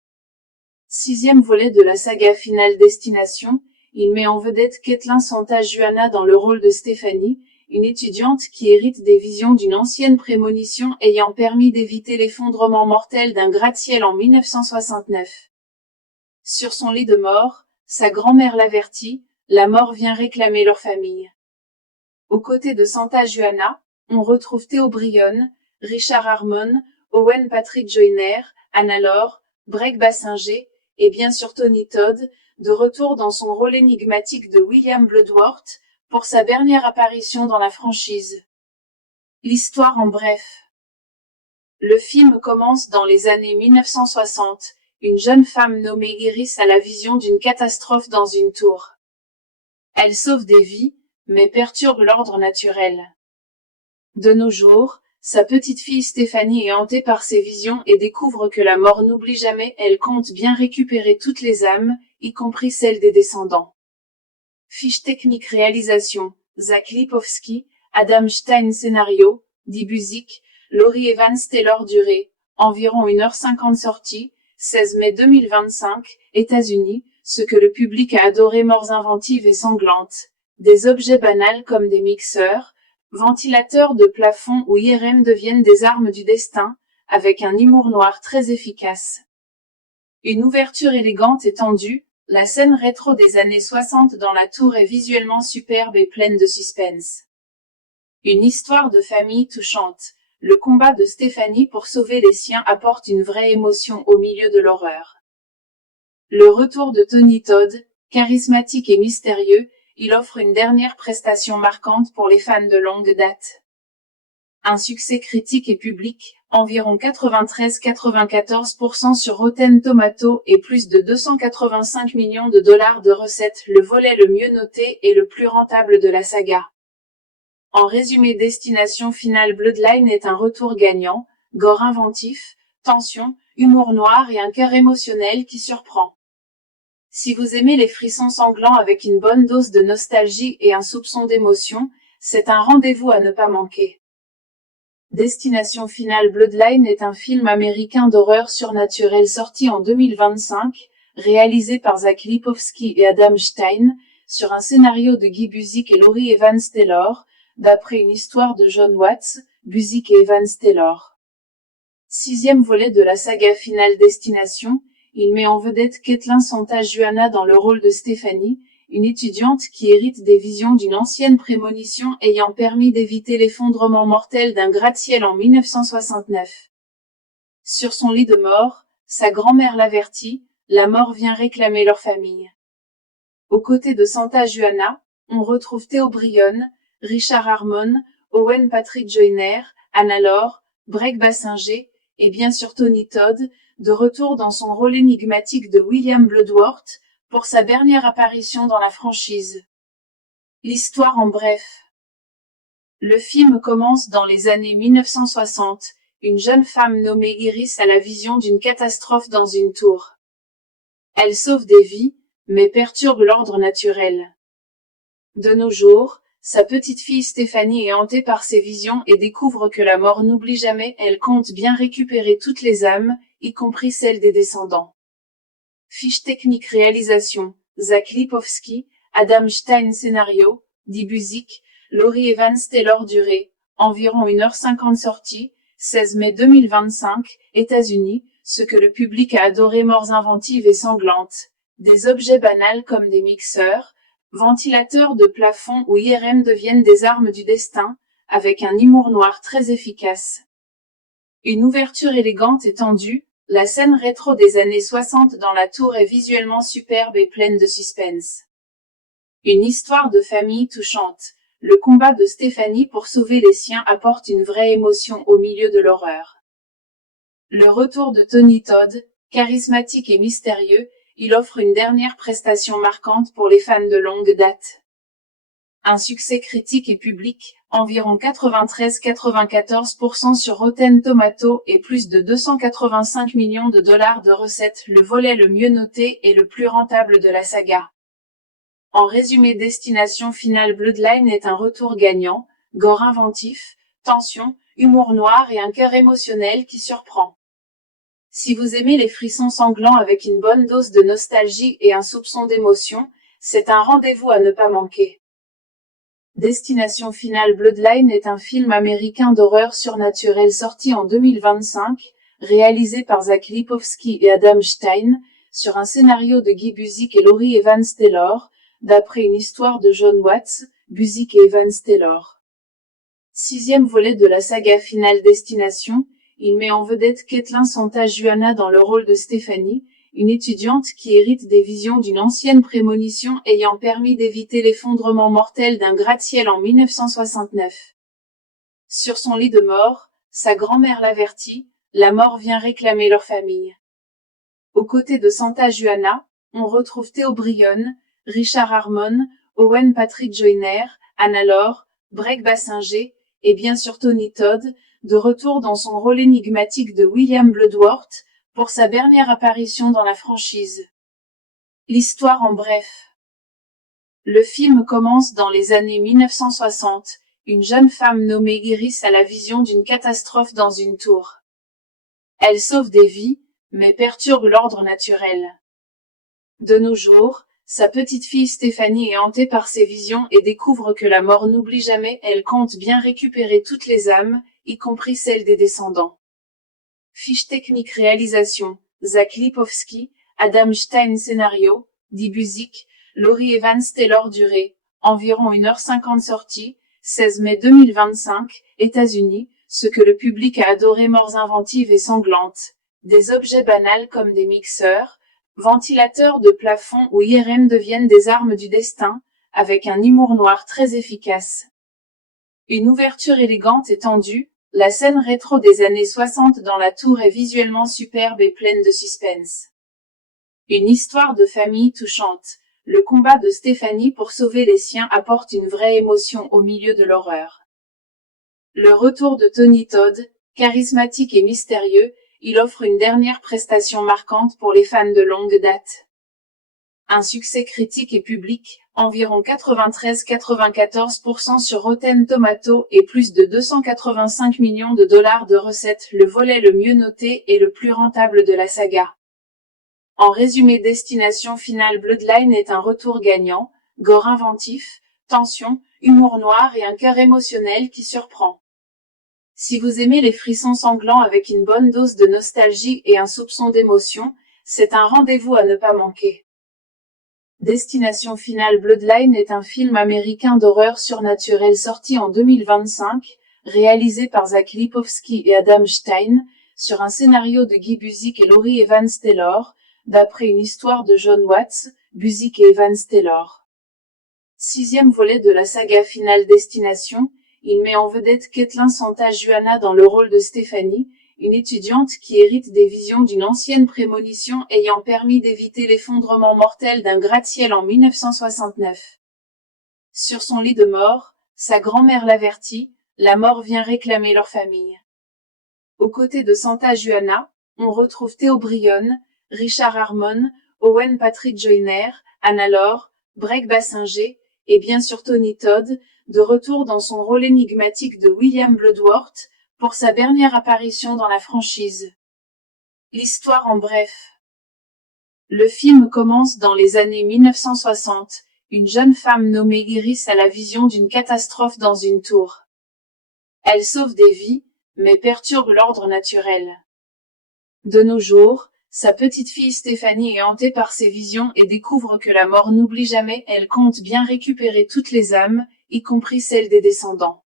6e volet de la saga Finale Destination, il met en vedette Caitlin Santa-Juana dans le rôle de Stéphanie, une étudiante qui hérite des visions d'une ancienne prémonition ayant permis d'éviter l'effondrement mortel d'un gratte-ciel en 1969. Sur son lit de mort, sa grand-mère l'avertit, la mort vient réclamer leur famille. Aux côtés de Santa-Juana, on retrouve Theo Bryon, Richard Harmon, Owen Patrick Joyner, Anna Lore, Breck Bassinger, et bien sûr Tony Todd, de retour dans son rôle énigmatique de William Bloodworth, pour sa dernière apparition dans la franchise. L'histoire en bref. Le film commence dans les années 1960, une jeune femme nommée Iris a la vision d'une catastrophe dans une tour. Elle sauve des vies, mais perturbe l'ordre naturel. De nos jours, sa petite fille Stéphanie est hantée par ses visions et découvre que la mort n'oublie jamais. Elle compte bien récupérer toutes les âmes, y compris celles des descendants. Fiche technique réalisation, Zach Lipovski, Adam Stein scénario, Dee Buzik, Laurie Evans Taylor durée, environ 1h50 sortie, 16 mai 2025, États-Unis, ce que le public a adoré morts inventives et sanglantes. Des objets banals comme des mixeurs, ventilateurs de plafond ou IRM deviennent des armes du destin, avec un humour noir très efficace. Une ouverture élégante et tendue, la scène rétro des années 60 dans la tour est visuellement superbe et pleine de suspense. Une histoire de famille touchante. Le combat de Stéphanie pour sauver les siens apporte une vraie émotion au milieu de l'horreur. Le retour de Tony Todd, charismatique et mystérieux, il offre une dernière prestation marquante pour les fans de longue date. Un succès critique et public, environ 93-94% sur Rotten Tomatoes et plus de 285 millions de dollars de recettes, le volet le mieux noté et le plus rentable de la saga. En résumé, Destination Finale Bloodline est un retour gagnant, gore inventif, tension, humour noir et un cœur émotionnel qui surprend. Si vous aimez les frissons sanglants avec une bonne dose de nostalgie et un soupçon d'émotion, c'est un rendez-vous à ne pas manquer. Destination Finale Bloodline est un film américain d'horreur surnaturelle sorti en 2025, réalisé par Zach Lipovski et Adam Stein, sur un scénario de Guy Buzik et Laurie Evans Taylor, d'après une histoire de John Watts, Buzik et Evans Taylor. 6e volet de la saga Finale Destination, il met en vedette Caitlin Santa-Juana dans le rôle de Stéphanie, une étudiante qui hérite des visions d'une ancienne prémonition ayant permis d'éviter l'effondrement mortel d'un gratte-ciel en 1969. Sur son lit de mort, sa grand-mère l'avertit, la mort vient réclamer leur famille. Aux côtés de Santa-Juana, on retrouve Theo Bryon, Richard Harmon, Owen Patrick Joyner, Anna Lore, Breck Bassinger, et bien sûr Tony Todd, de retour dans son rôle énigmatique de William Bloodworth, pour sa dernière apparition dans la franchise. L'histoire en bref. Le film commence dans les années 1960, une jeune femme nommée Iris a la vision d'une catastrophe dans une tour. Elle sauve des vies, mais perturbe l'ordre naturel. De nos jours, sa petite fille Stéphanie est hantée par ses visions et découvre que la mort n'oublie jamais. Elle compte bien récupérer toutes les âmes, y compris celles des descendants. Fiche technique réalisation, Zach Lipovski, Adam Stein scénario, Dee Buzik, Laurie Evans Taylor durée, environ 1h50 sortie, 16 mai 2025, États-Unis, ce que le public a adoré morts inventives et sanglantes. Des objets banals comme des mixeurs, ventilateurs de plafond ou IRM deviennent des armes du destin, avec un humour noir très efficace. Une ouverture élégante et tendue, la scène rétro des années 60 dans la tour est visuellement superbe et pleine de suspense. Une histoire de famille touchante. Le combat de Stéphanie pour sauver les siens apporte une vraie émotion au milieu de l'horreur. Le retour de Tony Todd, charismatique et mystérieux, il offre une dernière prestation marquante pour les fans de longue date. Un succès critique et public, environ 93-94% sur Rotten Tomatoes et plus de 285 millions de dollars de recettes, le volet le mieux noté et le plus rentable de la saga. En résumé, Destination Finale Bloodline est un retour gagnant, gore inventif, tension, humour noir et un cœur émotionnel qui surprend. Si vous aimez les frissons sanglants avec une bonne dose de nostalgie et un soupçon d'émotion, c'est un rendez-vous à ne pas manquer. Destination Finale Bloodline est un film américain d'horreur surnaturelle sorti en 2025, réalisé par Zach Lipovski et Adam Stein, sur un scénario de Guy Buzik et Laurie Evans Taylor, d'après une histoire de John Watts, Buzik et Evans Taylor. 6e volet de la saga Finale Destination, il met en vedette Caitlin Santa-Juana dans le rôle de Stéphanie, une étudiante qui hérite des visions d'une ancienne prémonition ayant permis d'éviter l'effondrement mortel d'un gratte-ciel en 1969. Sur son lit de mort, sa grand-mère l'avertit, la mort vient réclamer leur famille. Aux côtés de Santa Juana, on retrouve Theo Bryon, Richard Harmon, Owen Patrick Joyner, Anna Lore, Breck Bassinger, et bien sûr Tony Todd, de retour dans son rôle énigmatique de William Bloodworth, pour sa dernière apparition dans la franchise. L'histoire en bref. Le film commence dans les années 1960, une jeune femme nommée Iris a la vision d'une catastrophe dans une tour. Elle sauve des vies, mais perturbe l'ordre naturel. De nos jours, sa petite fille Stéphanie est hantée par ses visions et découvre que la mort n'oublie jamais. Elle compte bien récupérer toutes les âmes, y compris celles des descendants. Fiche technique réalisation, Zach Lipovski, Adam Stein scénario, Dee Buzik, Laurie Evans Taylor durée, environ 1h50 sortie, 16 mai 2025, États-Unis, ce que le public a adoré, morts inventives et sanglantes. Des objets banals comme des mixeurs, ventilateurs de plafond ou IRM deviennent des armes du destin, avec un humour noir très efficace. Une ouverture élégante et tendue, la scène rétro des années 60 dans la tour est visuellement superbe et pleine de suspense. Une histoire de famille touchante. Le combat de Stéphanie pour sauver les siens apporte une vraie émotion au milieu de l'horreur. Le retour de Tony Todd, charismatique et mystérieux, il offre une dernière prestation marquante pour les fans de longue date. Un succès critique et public, environ 93-94% sur Rotten Tomatoes et plus de 285 millions de dollars de recettes, le volet le mieux noté et le plus rentable de la saga. En résumé, Destination Finale Bloodline est un retour gagnant, gore inventif, tension, humour noir et un cœur émotionnel qui surprend. Si vous aimez les frissons sanglants avec une bonne dose de nostalgie et un soupçon d'émotion, c'est un rendez-vous à ne pas manquer. Destination Finale Bloodline est un film américain d'horreur surnaturelle sorti en 2025, réalisé par Zach Lipovski et Adam Stein, sur un scénario de Guy Buzik et Laurie Evans Taylor, d'après une histoire de John Watts, Buzik et Evans Taylor. 6e volet de la saga Finale Destination, il met en vedette Caitlin Santa Juana dans le rôle de Stéphanie, une étudiante qui hérite des visions d'une ancienne prémonition ayant permis d'éviter l'effondrement mortel d'un gratte-ciel en 1969. Sur son lit de mort, sa grand-mère l'avertit, la mort vient réclamer leur famille. Aux côtés de Santa Juana, on retrouve Theo Bryon, Richard Harmon, Owen Patrick Joyner, Anna Lore, Breck Bassinger, et bien sûr Tony Todd, de retour dans son rôle énigmatique de William Bloodworth, pour sa dernière apparition dans la franchise. L'histoire en bref. Le film commence dans les années 1960, une jeune femme nommée Iris a la vision d'une catastrophe dans une tour. Elle sauve des vies, mais perturbe l'ordre naturel. De nos jours, sa petite fille Stéphanie est hantée par ses visions et découvre que la mort n'oublie jamais. Elle compte bien récupérer toutes les âmes, y compris celles des descendants.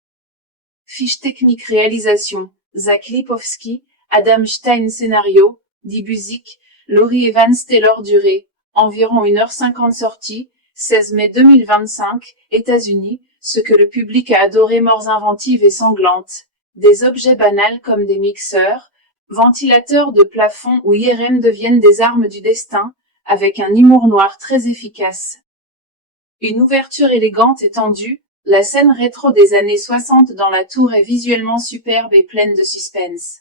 Fiche technique réalisation, Zach Lipovski, Adam Stein scénario, Dee Buzik, Laurie Evans Taylor durée, environ 1h50 sortie, 16 mai 2025, États-Unis, ce que le public a adoré, morts inventives et sanglantes. Des objets banals comme des mixeurs, ventilateurs de plafond ou IRM deviennent des armes du destin, avec un humour noir très efficace. Une ouverture élégante et tendue, la scène rétro des années 60 dans la tour est visuellement superbe et pleine de suspense.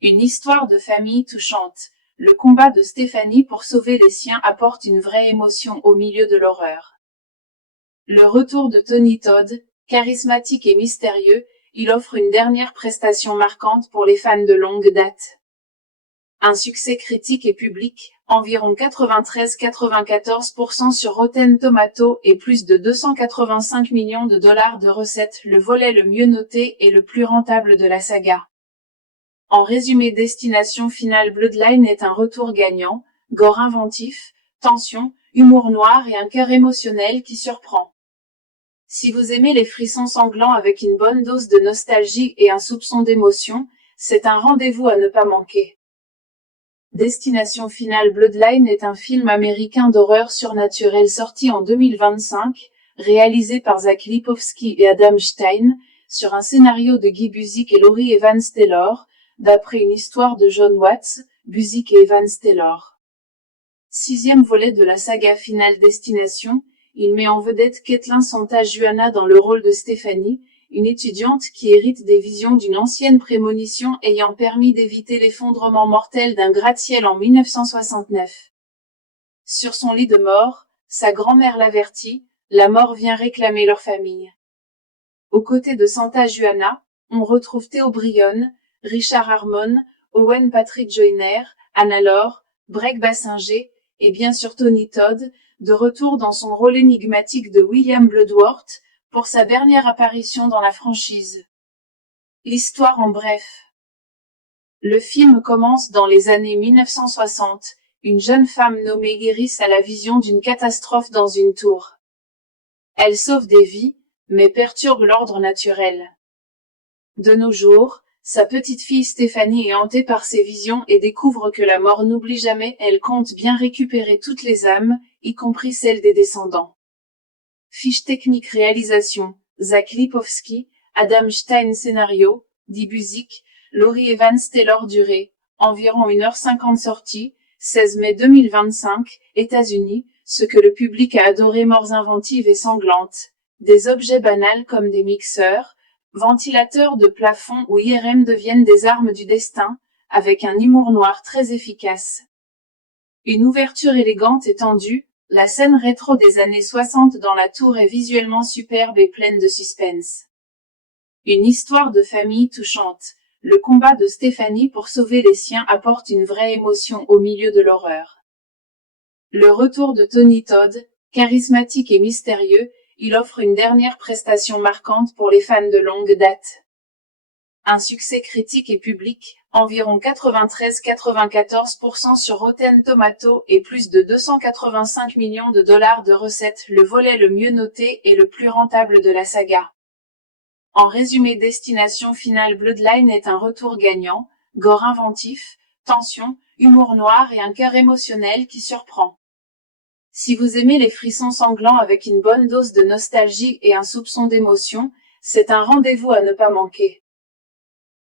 Une histoire de famille touchante, le combat de Stéphanie pour sauver les siens apporte une vraie émotion au milieu de l'horreur. Le retour de Tony Todd, charismatique et mystérieux, il offre une dernière prestation marquante pour les fans de longue date. Un succès critique et public, environ 93-94% sur Rotten Tomatoes et plus de 285 millions de dollars de recettes, le volet le mieux noté et le plus rentable de la saga. En résumé, Destination Finale Bloodline est un retour gagnant, gore inventif, tension, humour noir et un cœur émotionnel qui surprend. Si vous aimez les frissons sanglants avec une bonne dose de nostalgie et un soupçon d'émotion, c'est un rendez-vous à ne pas manquer. Destination Finale Bloodline est un film américain d'horreur surnaturelle sorti en 2025, réalisé par Zach Lipovski et Adam Stein, sur un scénario de Guy Buzik et Laurie Evans Taylor, d'après une histoire de John Watts, Busick et Evans Taylor. Sixième volet de la saga Final Destination, il met en vedette Caitlin Santa-Juana dans le rôle de Stephanie, une étudiante qui hérite des visions d'une ancienne prémonition ayant permis d'éviter l'effondrement mortel d'un gratte-ciel en 1969. Sur son lit de mort, sa grand-mère l'avertit, la mort vient réclamer leur famille. Aux côtés de Santa-Juana, on retrouve Theo Bryon, Richard Harmon, Owen Patrick Joyner, Anna Lore, Breck Bassinger, et bien sûr Tony Todd, de retour dans son rôle énigmatique de William Bloodworth, pour sa dernière apparition dans la franchise. L'histoire en bref. Le film commence dans les années 1960, une jeune femme nommée Iris a la vision d'une catastrophe dans une tour. Elle sauve des vies, mais perturbe l'ordre naturel. De nos jours, sa petite fille Stéphanie est hantée par ses visions et découvre que la mort n'oublie jamais. Elle compte bien récupérer toutes les âmes, y compris celles des descendants. Fiche technique réalisation, Zach Lipovski, Adam Stein scénario, Dee Busick, Laurie Evans Taylor durée, environ 1h50 sortie, 16 mai 2025, États-Unis, ce que le public a adoré morts inventives et sanglantes. Des objets banals comme des mixeurs, ventilateurs de plafond ou IRM deviennent des armes du destin, avec un humour noir très efficace. Une ouverture élégante et tendue, la scène rétro des années 60 dans la tour est visuellement superbe et pleine de suspense. Une histoire de famille touchante. Le combat de Stéphanie pour sauver les siens apporte une vraie émotion au milieu de l'horreur. Le retour de Tony Todd, charismatique et mystérieux, il offre une dernière prestation marquante pour les fans de longue date. Un succès critique et public, environ 93-94% sur Rotten Tomatoes et plus de 285 millions de dollars de recettes, le volet le mieux noté et le plus rentable de la saga. En résumé, Destination Finale Bloodline est un retour gagnant, gore inventif, tension, humour noir et un cœur émotionnel qui surprend. Si vous aimez les frissons sanglants avec une bonne dose de nostalgie et un soupçon d'émotion, c'est un rendez-vous à ne pas manquer.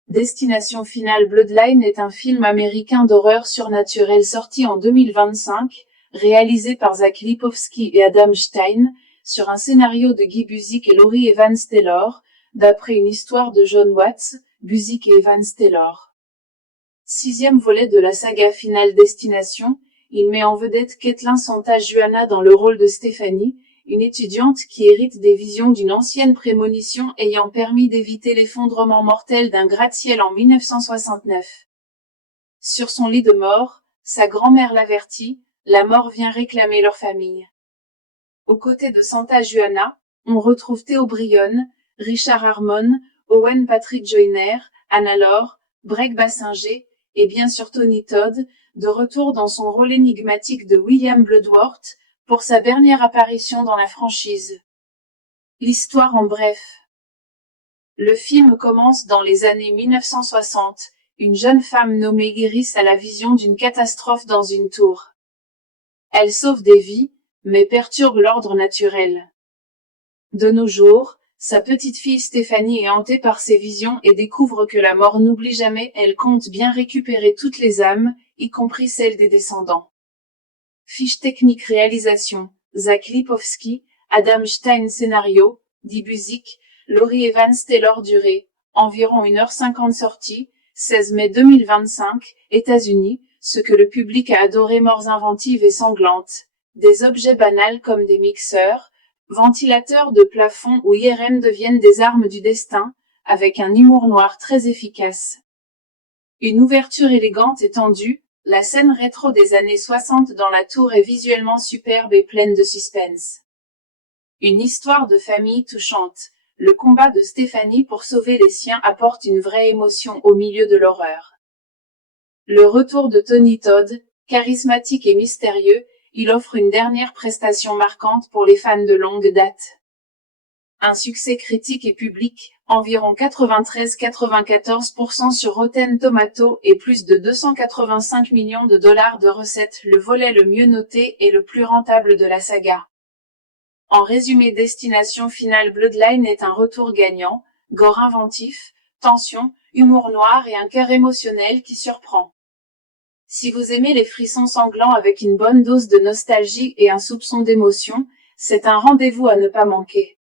Destination Finale Bloodline est un film américain d'horreur surnaturelle sorti en 2025, réalisé par Zach Lipovski et Adam Stein, sur un scénario de Guy Busick et Laurie Evans Taylor, d'après une histoire de John Watts, Busick et Evans Taylor. Sixième volet de la saga Finale Destination, il met en vedette Caitlin Santa-Juana dans le rôle de Stephanie, une étudiante qui hérite des visions d'une ancienne prémonition ayant permis d'éviter l'effondrement mortel d'un gratte-ciel en 1969. Sur son lit de mort, sa grand-mère l'avertit, la mort vient réclamer leur famille. Aux côtés de Santa-Juana, on retrouve Theo Bryon, Richard Harmon, Owen Patrick Joyner, Anna Lore, Breck Bassinger, et bien sûr Tony Todd, de retour dans son rôle énigmatique de William Bloodworth, pour sa dernière apparition dans la franchise. L'histoire en bref. Le film commence dans les années 1960, une jeune femme nommée Iris a la vision d'une catastrophe dans une tour. Elle sauve des vies, mais perturbe l'ordre naturel. De nos jours, sa petite fille Stéphanie est hantée par ses visions et découvre que la mort n'oublie jamais. Elle compte bien récupérer toutes les âmes, y compris celles des descendants. Fiche technique réalisation, Zach Lipovski, Adam Stein scénario, Dee Busick, Laurie Evans Taylor durée, environ 1h50 sortie, 16 mai 2025, États-Unis, ce que le public a adoré morts inventives et sanglantes. Des objets banals comme des mixeurs, ventilateurs de plafond ou IRM deviennent des armes du destin, avec un humour noir très efficace. Une ouverture élégante et tendue, la scène rétro des années 60 dans la tour est visuellement superbe et pleine de suspense. Une histoire de famille touchante. Le combat de Stéphanie pour sauver les siens apporte une vraie émotion au milieu de l'horreur. Le retour de Tony Todd, charismatique et mystérieux, il offre une dernière prestation marquante pour les fans de longue date. Un succès critique et public, environ 93-94% sur Rotten Tomatoes et plus de 285 millions de dollars de recettes, le volet le mieux noté et le plus rentable de la saga. En résumé, Destination Finale Bloodline est un retour gagnant, gore inventif, tension, humour noir et un cœur émotionnel qui surprend. Si vous aimez les frissons sanglants avec une bonne dose de nostalgie et un soupçon d'émotion, c'est un rendez-vous à ne pas manquer.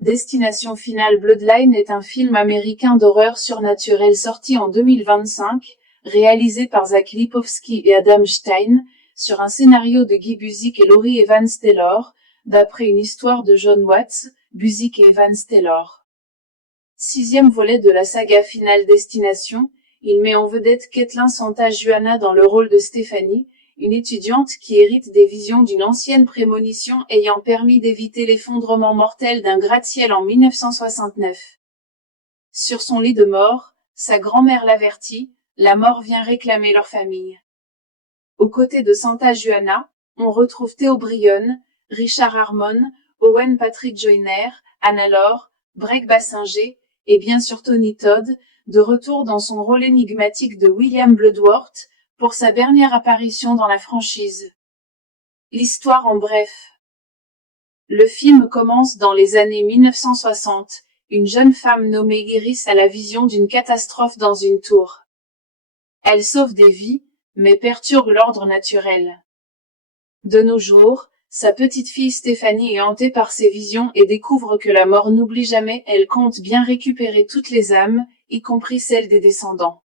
Destination Finale Bloodline est un film américain d'horreur surnaturelle sorti en 2025, réalisé par Zach Lipovski et Adam Stein, sur un scénario de Guy Busick et Laurie Evans Taylor, d'après une histoire de John Watts, Busick et Evans Taylor. 6e volet de la saga Final Destination, il met en vedette Caitlin Santa-Juana dans le rôle de Stephanie, une étudiante qui hérite des visions d'une ancienne prémonition ayant permis d'éviter l'effondrement mortel d'un gratte-ciel en 1969. Sur son lit de mort, sa grand-mère l'avertit, la mort vient réclamer leur famille. Aux côtés de Santa-Juana, on retrouve Theo Bryon, Richard Harmon, Owen Patrick Joyner, Anna Lore, Breck Bassinger, et bien sûr Tony Todd, de retour dans son rôle énigmatique de William Bloodworth, pour sa dernière apparition dans la franchise. L'histoire en bref. Le film commence dans les années 1960, une jeune femme nommée Iris a la vision d'une catastrophe dans une tour. Elle sauve des vies, mais perturbe l'ordre naturel. De nos jours, sa petite fille Stéphanie est hantée par ses visions et découvre que la mort n'oublie jamais, elle compte bien récupérer toutes les âmes, y compris celles des descendants.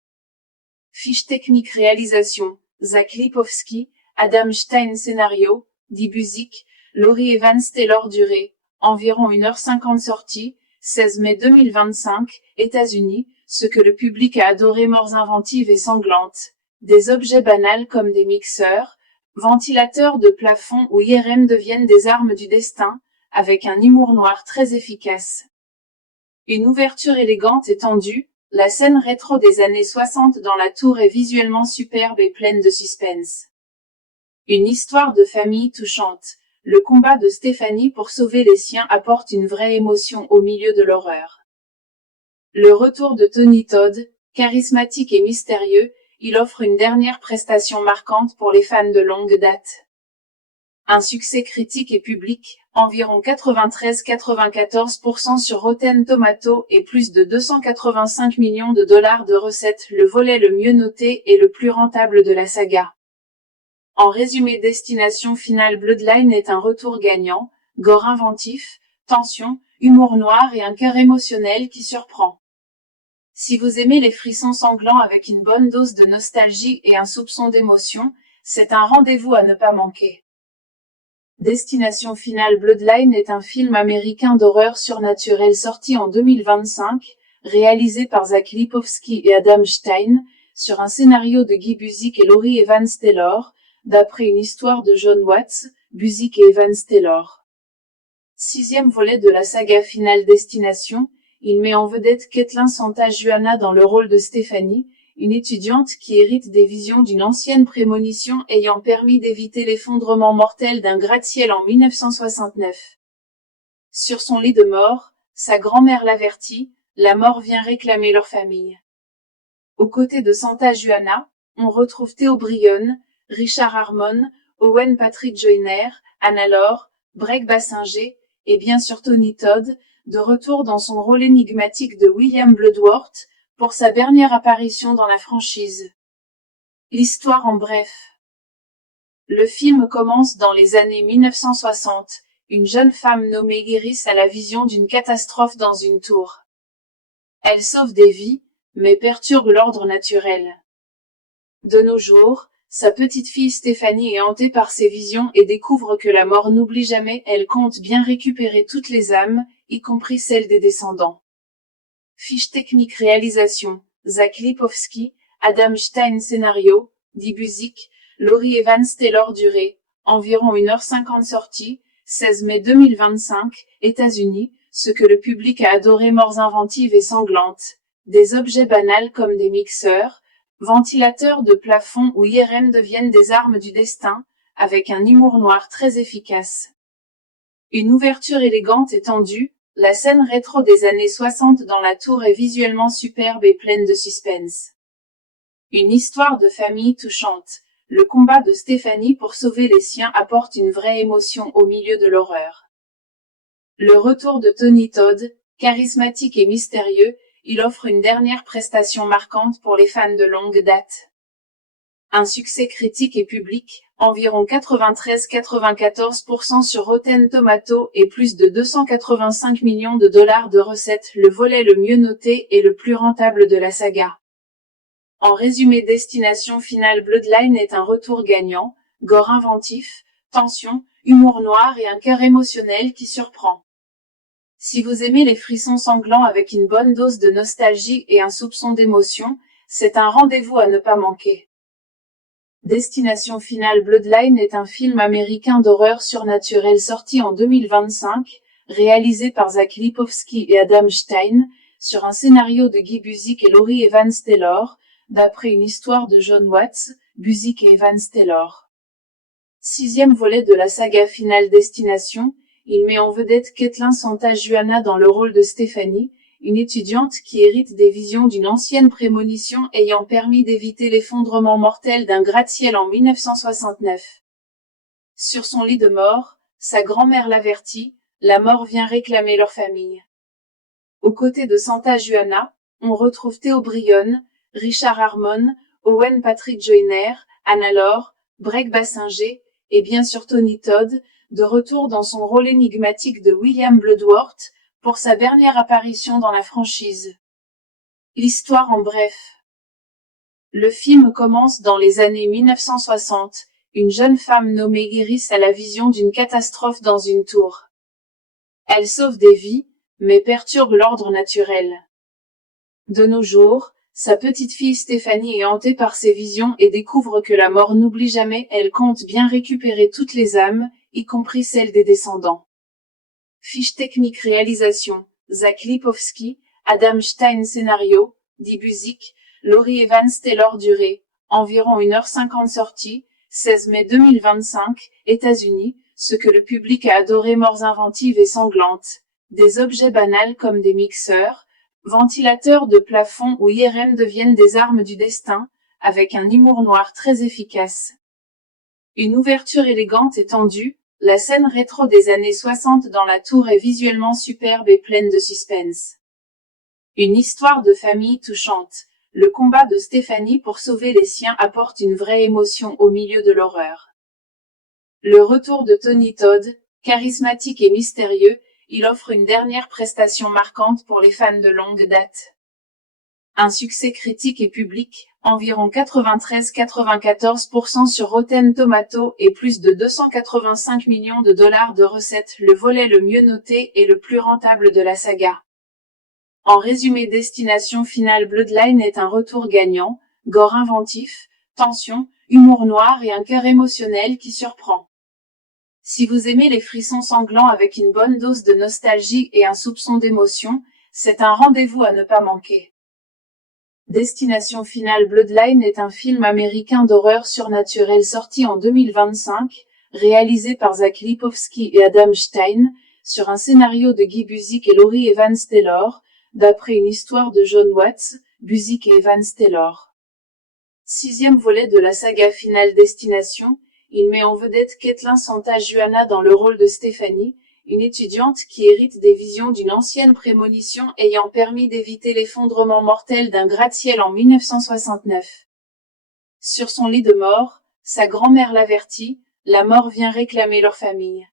Fiche technique réalisation, Zach Lipovski, Adam Stein scénario, Guy Busick, Laurie Evans Taylor durée, environ 1h50 sortie, 16 mai 2025, États-Unis, ce que le public a adoré morts inventives et sanglantes. Des objets banals comme des mixeurs, ventilateurs de plafond ou IRM deviennent des armes du destin, avec un humour noir très efficace. Une ouverture élégante et tendue, la scène rétro des années 60 dans la tour est visuellement superbe et pleine de suspense. Une histoire de famille touchante. Le combat de Stéphanie pour sauver les siens apporte une vraie émotion au milieu de l'horreur. Le retour de Tony Todd, charismatique et mystérieux, il offre une dernière prestation marquante pour les fans de longue date. Un succès critique et public, environ 93-94% sur Rotten Tomatoes et plus de 285 millions de dollars de recettes, le volet le mieux noté et le plus rentable de la saga. En résumé, Destination Finale Bloodline est un retour gagnant, gore inventif, tension, humour noir et un cœur émotionnel qui surprend. Si vous aimez les frissons sanglants avec une bonne dose de nostalgie et un soupçon d'émotion, c'est un rendez-vous à ne pas manquer. Destination Finale Bloodline est un film américain d'horreur surnaturelle sorti en 2025, réalisé par Zach Lipovski et Adam Stein, sur un scénario de Guy Busick et Laurie Evans Taylor, d'après une histoire de John Watts, Busick et Evans Taylor. 6e volet de la saga Finale Destination, il met en vedette Caitlin Santa-Juana dans le rôle de Stephanie, une étudiante qui hérite des visions d'une ancienne prémonition ayant permis d'éviter l'effondrement mortel d'un gratte-ciel en 1969. Sur son lit de mort, sa grand-mère l'avertit, la mort vient réclamer leur famille. Aux côtés de Santa-Juana, on retrouve Theo Bryon, Richard Harmon, Owen Patrick Joyner, Anna Lore, Breck Bassinger, et bien sûr Tony Todd, de retour dans son rôle énigmatique de William Bloodworth, pour sa dernière apparition dans la franchise. L'histoire en bref. Le film commence dans les années 1960, une jeune femme nommée Iris a la vision d'une catastrophe dans une tour. Elle sauve des vies, mais perturbe l'ordre naturel. De nos jours, sa petite fille Stéphanie est hantée par ses visions et découvre que la mort n'oublie jamais, elle compte bien récupérer toutes les âmes, y compris celles des descendants. Fiche technique réalisation, Zach Lipovski, Adam Stein scénario, Guy Busick, Laurie Evans Taylor durée, environ 1h50 sortie, 16 mai 2025, États-Unis, ce que le public a adoré morts inventives et sanglantes. Des objets banals comme des mixeurs, ventilateurs de plafond ou IRM deviennent des armes du destin, avec un humour noir très efficace. Une ouverture élégante et tendue, la scène rétro des années 60 dans la tour est visuellement superbe et pleine de suspense. Une histoire de famille touchante. Le combat de Stéphanie pour sauver les siens apporte une vraie émotion au milieu de l'horreur. Le retour de Tony Todd, charismatique et mystérieux, il offre une dernière prestation marquante pour les fans de longue date. Un succès critique et public, environ 93-94% sur Rotten Tomatoes et plus de 285 millions de dollars de recettes, le volet le mieux noté et le plus rentable de la saga. En résumé, Destination Finale Bloodline est un retour gagnant, gore inventif, tension, humour noir et un cœur émotionnel qui surprend. Si vous aimez les frissons sanglants avec une bonne dose de nostalgie et un soupçon d'émotion, c'est un rendez-vous à ne pas manquer. Destination Finale Bloodline est un film américain d'horreur surnaturelle sorti en 2025, réalisé par Zach Lipovski et Adam Stein, sur un scénario de Guy Busick et Laurie Evans Taylor, d'après une histoire de John Watts, Busick et Evans Taylor. 6e volet de la saga finale Destination, il met en vedette Caitlin Santa-Juana dans le rôle de Stephanie, une étudiante qui hérite des visions d'une ancienne prémonition ayant permis d'éviter l'effondrement mortel d'un gratte-ciel en 1969. Sur son lit de mort, sa grand-mère l'avertit, la mort vient réclamer leur famille. Aux côtés de Santa-Juana, on retrouve Theo Brionne, Richard Harmon, Owen Patrick Joyner, Anna Lore, Breck Bassinger, et bien sûr Tony Todd, de retour dans son rôle énigmatique de William Bloodworth, pour sa dernière apparition dans la franchise. L'histoire en bref. Le film commence dans les années 1960, une jeune femme nommée Iris a la vision d'une catastrophe dans une tour. Elle sauve des vies, mais perturbe l'ordre naturel. De nos jours, sa petite fille Stéphanie est hantée par ses visions et découvre que la mort n'oublie jamais. Elle compte bien récupérer toutes les âmes, y compris celles des descendants. Fiche technique réalisation, Zach Lipovski, Adam Stein scénario, Guy Busick, Laurie Evans Taylor durée, environ 1h50 sortie, 16 mai 2025, États-Unis, ce que le public a adoré, morts inventives et sanglantes, des objets banals comme des mixeurs, ventilateurs de plafond ou IRM deviennent des armes du destin, avec un humour noir très efficace. Une ouverture élégante et tendue, la scène rétro des années 60 dans la tour est visuellement superbe et pleine de suspense. Une histoire de famille touchante. Le combat de Stéphanie pour sauver les siens apporte une vraie émotion au milieu de l'horreur. Le retour de Tony Todd, charismatique et mystérieux, il offre une dernière prestation marquante pour les fans de longue date. Un succès critique et public, environ 93-94% sur Rotten Tomatoes et plus de 285 millions de dollars de recettes, le volet le mieux noté et le plus rentable de la saga. En résumé, Destination Finale Bloodline est un retour gagnant, gore inventif, tension, humour noir et un cœur émotionnel qui surprend. Si vous aimez les frissons sanglants avec une bonne dose de nostalgie et un soupçon d'émotion, c'est un rendez-vous à ne pas manquer. Destination Finale Bloodline est un film américain d'horreur surnaturelle sorti en 2025, réalisé par Zach Lipovski et Adam Stein, sur un scénario de Guy Busick et Laurie Evans Taylor, d'après une histoire de John Watts, Busick et Evans Taylor. 6e volet de la saga finale Destination, il met en vedette Caitlin Santa-Juana dans le rôle de Stephanie, une étudiante qui hérite des visions d'une ancienne prémonition ayant permis d'éviter l'effondrement mortel d'un gratte-ciel en 1969. Sur son lit de mort, sa grand-mère l'avertit, la mort vient réclamer leur famille.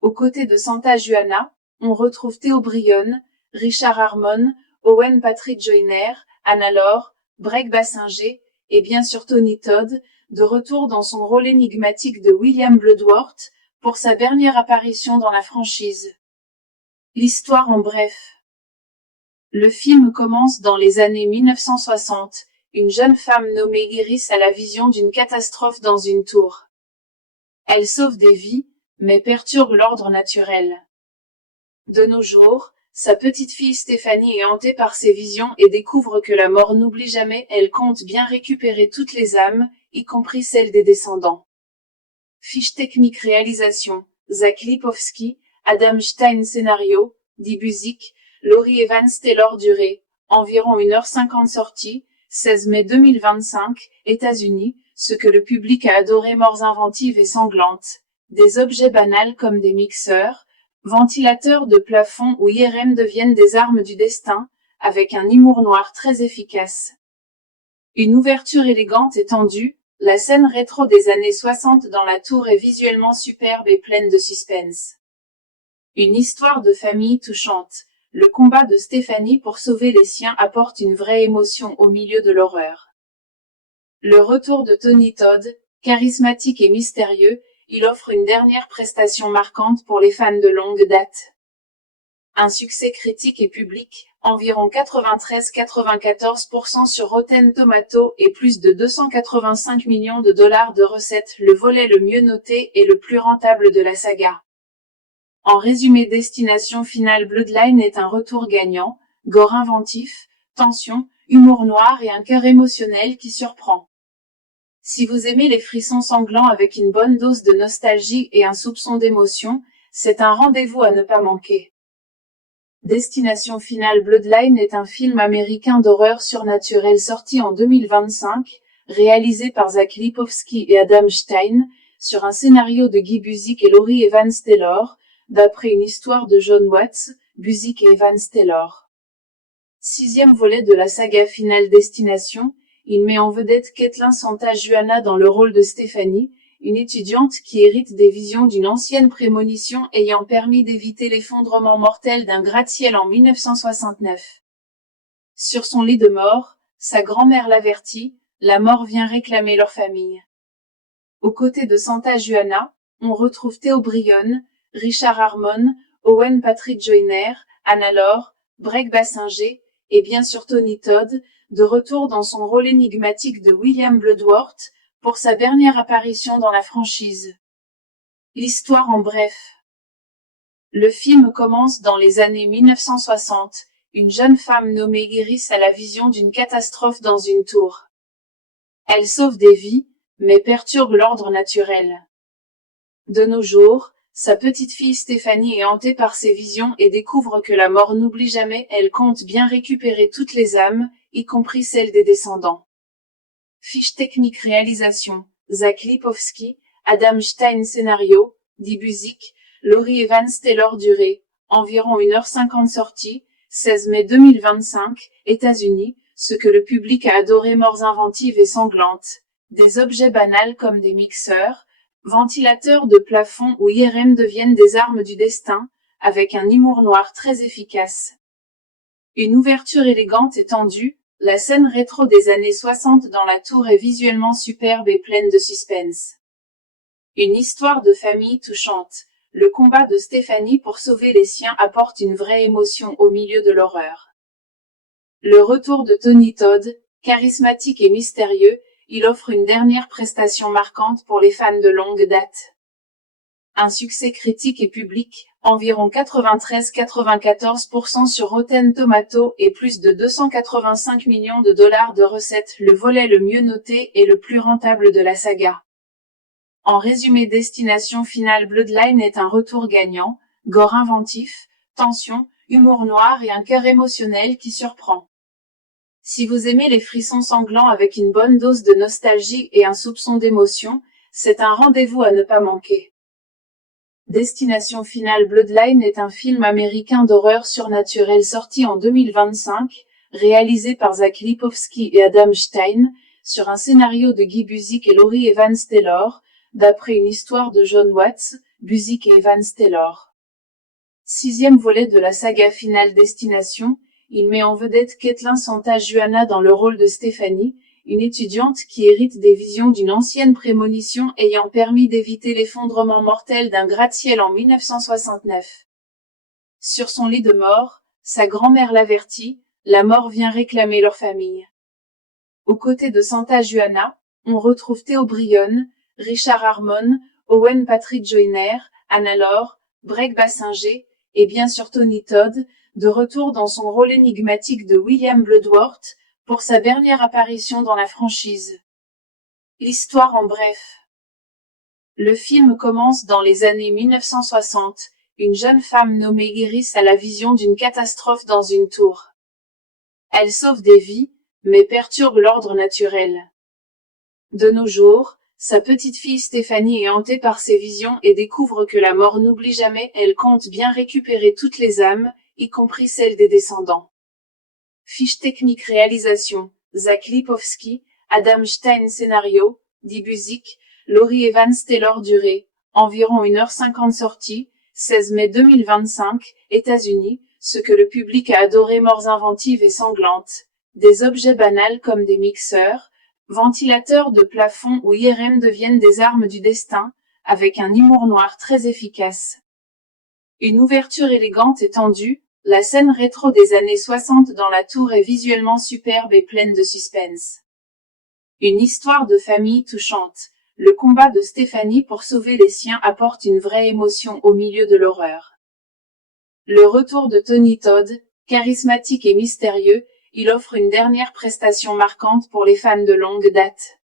Aux côtés de Santa-Juana, on retrouve Theo Brionne, Richard Harmon, Owen Patrick Joyner, Anna Lore, Breck Bassinger, et bien sûr Tony Todd, de retour dans son rôle énigmatique de William Bloodworth, pour sa dernière apparition dans la franchise. L'histoire en bref. Le film commence dans les années 1960, une jeune femme nommée Iris a la vision d'une catastrophe dans une tour. Elle sauve des vies, mais perturbe l'ordre naturel. De nos jours, sa petite fille Stéphanie est hantée par ses visions et découvre que la mort n'oublie jamais. Elle compte bien récupérer toutes les âmes, y compris celles des descendants. Fiche technique réalisation, Zach Lipovski, Adam Stein scénario, Guy Busick, Laurie Evans Taylor durée, environ 1h50 sortie, 16 mai 2025, États-Unis, ce que le public a adoré, morts inventives et sanglantes, des objets banals comme des mixeurs, ventilateurs de plafond ou IRM deviennent des armes du destin, avec un humour noir très efficace. Une ouverture élégante et tendue, la scène rétro des années 60 dans la tour est visuellement superbe et pleine de suspense. Une histoire de famille touchante. Le combat de Stéphanie pour sauver les siens apporte une vraie émotion au milieu de l'horreur. Le retour de Tony Todd, charismatique et mystérieux, il offre une dernière prestation marquante pour les fans de longue date. Un succès critique et public, environ 93-94% sur Rotten Tomatoes et plus de 285 millions de dollars de recettes, le volet le mieux noté et le plus rentable de la saga. En résumé, Destination Finale Bloodline est un retour gagnant, gore inventif, tension, humour noir et un cœur émotionnel qui surprend. Si vous aimez les frissons sanglants avec une bonne dose de nostalgie et un soupçon d'émotion, c'est un rendez-vous à ne pas manquer. Destination Finale Bloodline est un film américain d'horreur surnaturelle sorti en 2025, réalisé par Zach Lipovski et Adam Stein, sur un scénario de Guy Busick et Laurie Evans-Taylor, d'après une histoire de John Watts, Busick et Evans-Taylor. 6e volet de la saga Finale Destination, il met en vedette Caitlin Santa-Juana dans le rôle de Stéphanie, une étudiante qui hérite des visions d'une ancienne prémonition ayant permis d'éviter l'effondrement mortel d'un gratte-ciel en 1969. Sur son lit de mort, sa grand-mère l'avertit, la mort vient réclamer leur famille. Aux côtés de Santa-Juana, on retrouve Theo Bryon, Richard Harmon, Owen Patrick Joyner, Anna Lore, Breck Bassinger, et bien sûr Tony Todd, de retour dans son rôle énigmatique de William Bloodworth, pour sa dernière apparition dans la franchise. L'histoire en bref. Le film commence dans les années 1960, une jeune femme nommée Iris a la vision d'une catastrophe dans une tour. Elle sauve des vies, mais perturbe l'ordre naturel. De nos jours, sa petite fille Stéphanie est hantée par ses visions et découvre que la mort n'oublie jamais, elle compte bien récupérer toutes les âmes, y compris celles des descendants. Fiche technique réalisation, Zach Lipovski, Adam Stein scénario, Guy Busick, Laurie Evans-Taylor durée, environ 1h50 sortie, 16 mai 2025, États-Unis, ce que le public a adoré, morts inventives et sanglantes. Des objets banals comme des mixeurs, ventilateurs de plafond ou IRM deviennent des armes du destin, avec un humour noir très efficace. Une ouverture élégante et tendue, la scène rétro des années 60 dans la tour est visuellement superbe et pleine de suspense. Une histoire de famille touchante, le combat de Stéphanie pour sauver les siens apporte une vraie émotion au milieu de l'horreur. Le retour de Tony Todd, charismatique et mystérieux, il offre une dernière prestation marquante pour les fans de longue date. Un succès critique et public, environ 93-94% sur Rotten Tomatoes et plus de 285 millions de dollars de recettes, le volet le mieux noté et le plus rentable de la saga. En résumé, Destination Finale Bloodline est un retour gagnant, gore inventif, tension, humour noir et un cœur émotionnel qui surprend. Si vous aimez les frissons sanglants avec une bonne dose de nostalgie et un soupçon d'émotion, c'est un rendez-vous à ne pas manquer. Destination Finale Bloodline est un film américain d'horreur surnaturelle sorti en 2025, réalisé par Zach Lipovski et Adam Stein, sur un scénario de Guy Busick et Laurie Evans-Taylor, d'après une histoire de John Watts, Busick et Evans-Taylor. 6e volet de la saga Finale Destination, il met en vedette Caitlin Santa-Juana dans le rôle de Stéphanie, une étudiante qui hérite des visions d'une ancienne prémonition ayant permis d'éviter l'effondrement mortel d'un gratte-ciel en 1969. Sur son lit de mort, sa grand-mère l'avertit, la mort vient réclamer leur famille. Aux côtés de Santa-Juana, on retrouve Theo Bryon, Richard Harmon, Owen Patrick Joyner, Anna Lore, Breck Bassinger, et bien sûr Tony Todd, de retour dans son rôle énigmatique de William Bloodworth, pour sa dernière apparition dans la franchise. L'histoire en bref. Le film commence dans les années 1960, une jeune femme nommée Iris a la vision d'une catastrophe dans une tour. Elle sauve des vies, mais perturbe l'ordre naturel. De nos jours, sa petite fille Stéphanie est hantée par ses visions et découvre que la mort n'oublie jamais, elle compte bien récupérer toutes les âmes, y compris celles des descendants. Fiche technique réalisation, Zach Lipovski, Adam Stein scénario, Dee Busick, Laurie Evans Taylor durée, environ 1h50 sortie, 16 mai 2025, États-Unis, ce que le public a adoré morts inventives et sanglantes. Des objets banals comme des mixeurs, ventilateurs de plafond ou IRM deviennent des armes du destin, avec un humour noir très efficace. Une ouverture élégante et tendue, la scène rétro des années 60 dans la tour est visuellement superbe et pleine de suspense. Une histoire de famille touchante. Le combat de Stephanie pour sauver les siens apporte une vraie émotion au milieu de l'horreur. Le retour de Tony Todd, charismatique et mystérieux, il offre une dernière prestation marquante pour les fans de longue date.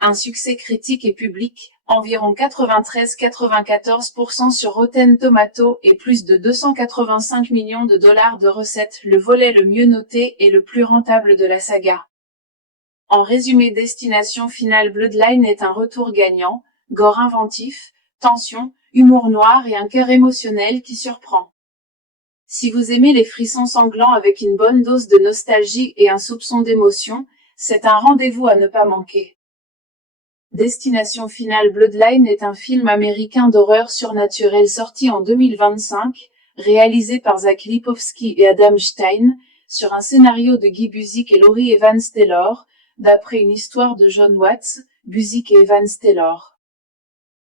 Un succès critique et public, environ 93-94% sur Rotten Tomatoes et plus de 285 millions de dollars de recettes, le volet le mieux noté et le plus rentable de la saga. En résumé, Destination Finale Bloodline est un retour gagnant, gore inventif, tension, humour noir et un cœur émotionnel qui surprend. Si vous aimez les frissons sanglants avec une bonne dose de nostalgie et un soupçon d'émotion, c'est un rendez-vous à ne pas manquer. Destination Finale Bloodline est un film américain d'horreur surnaturelle sorti en 2025, réalisé par Zach Lipovski et Adam Stein, sur un scénario de Guy Busick et Laurie Evans Taylor, d'après une histoire de John Watts, Busick et Evans Taylor.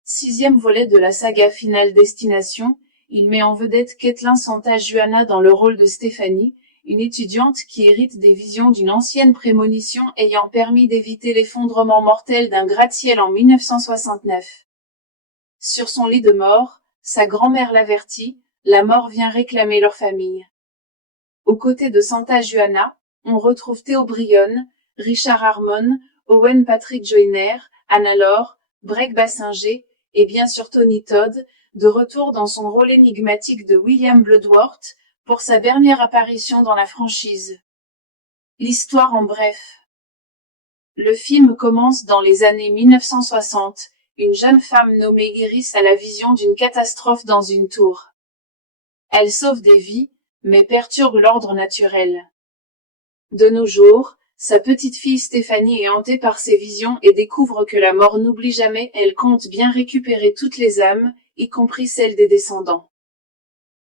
6e volet de la saga Finale Destination, il met en vedette Caitlin Santa-Juana dans le rôle de Stephanie, une étudiante qui hérite des visions d'une ancienne prémonition ayant permis d'éviter l'effondrement mortel d'un gratte-ciel en 1969. Sur son lit de mort, sa grand-mère l'avertit, la mort vient réclamer leur famille. Aux côtés de Santa-Juana, on retrouve Theo Bryon, Richard Harmon, Owen Patrick Joyner, Anna Lore, Breck Bassinger, et bien sûr Tony Todd, de retour dans son rôle énigmatique de William Bloodworth, pour sa dernière apparition dans la franchise. L'histoire en bref. Le film commence dans les années 1960, une jeune femme nommée Iris a la vision d'une catastrophe dans une tour. Elle sauve des vies, mais perturbe l'ordre naturel. De nos jours, sa petite fille Stephanie est hantée par ses visions et découvre que la mort n'oublie jamais. Elle compte bien récupérer toutes les âmes, y compris celles des descendants.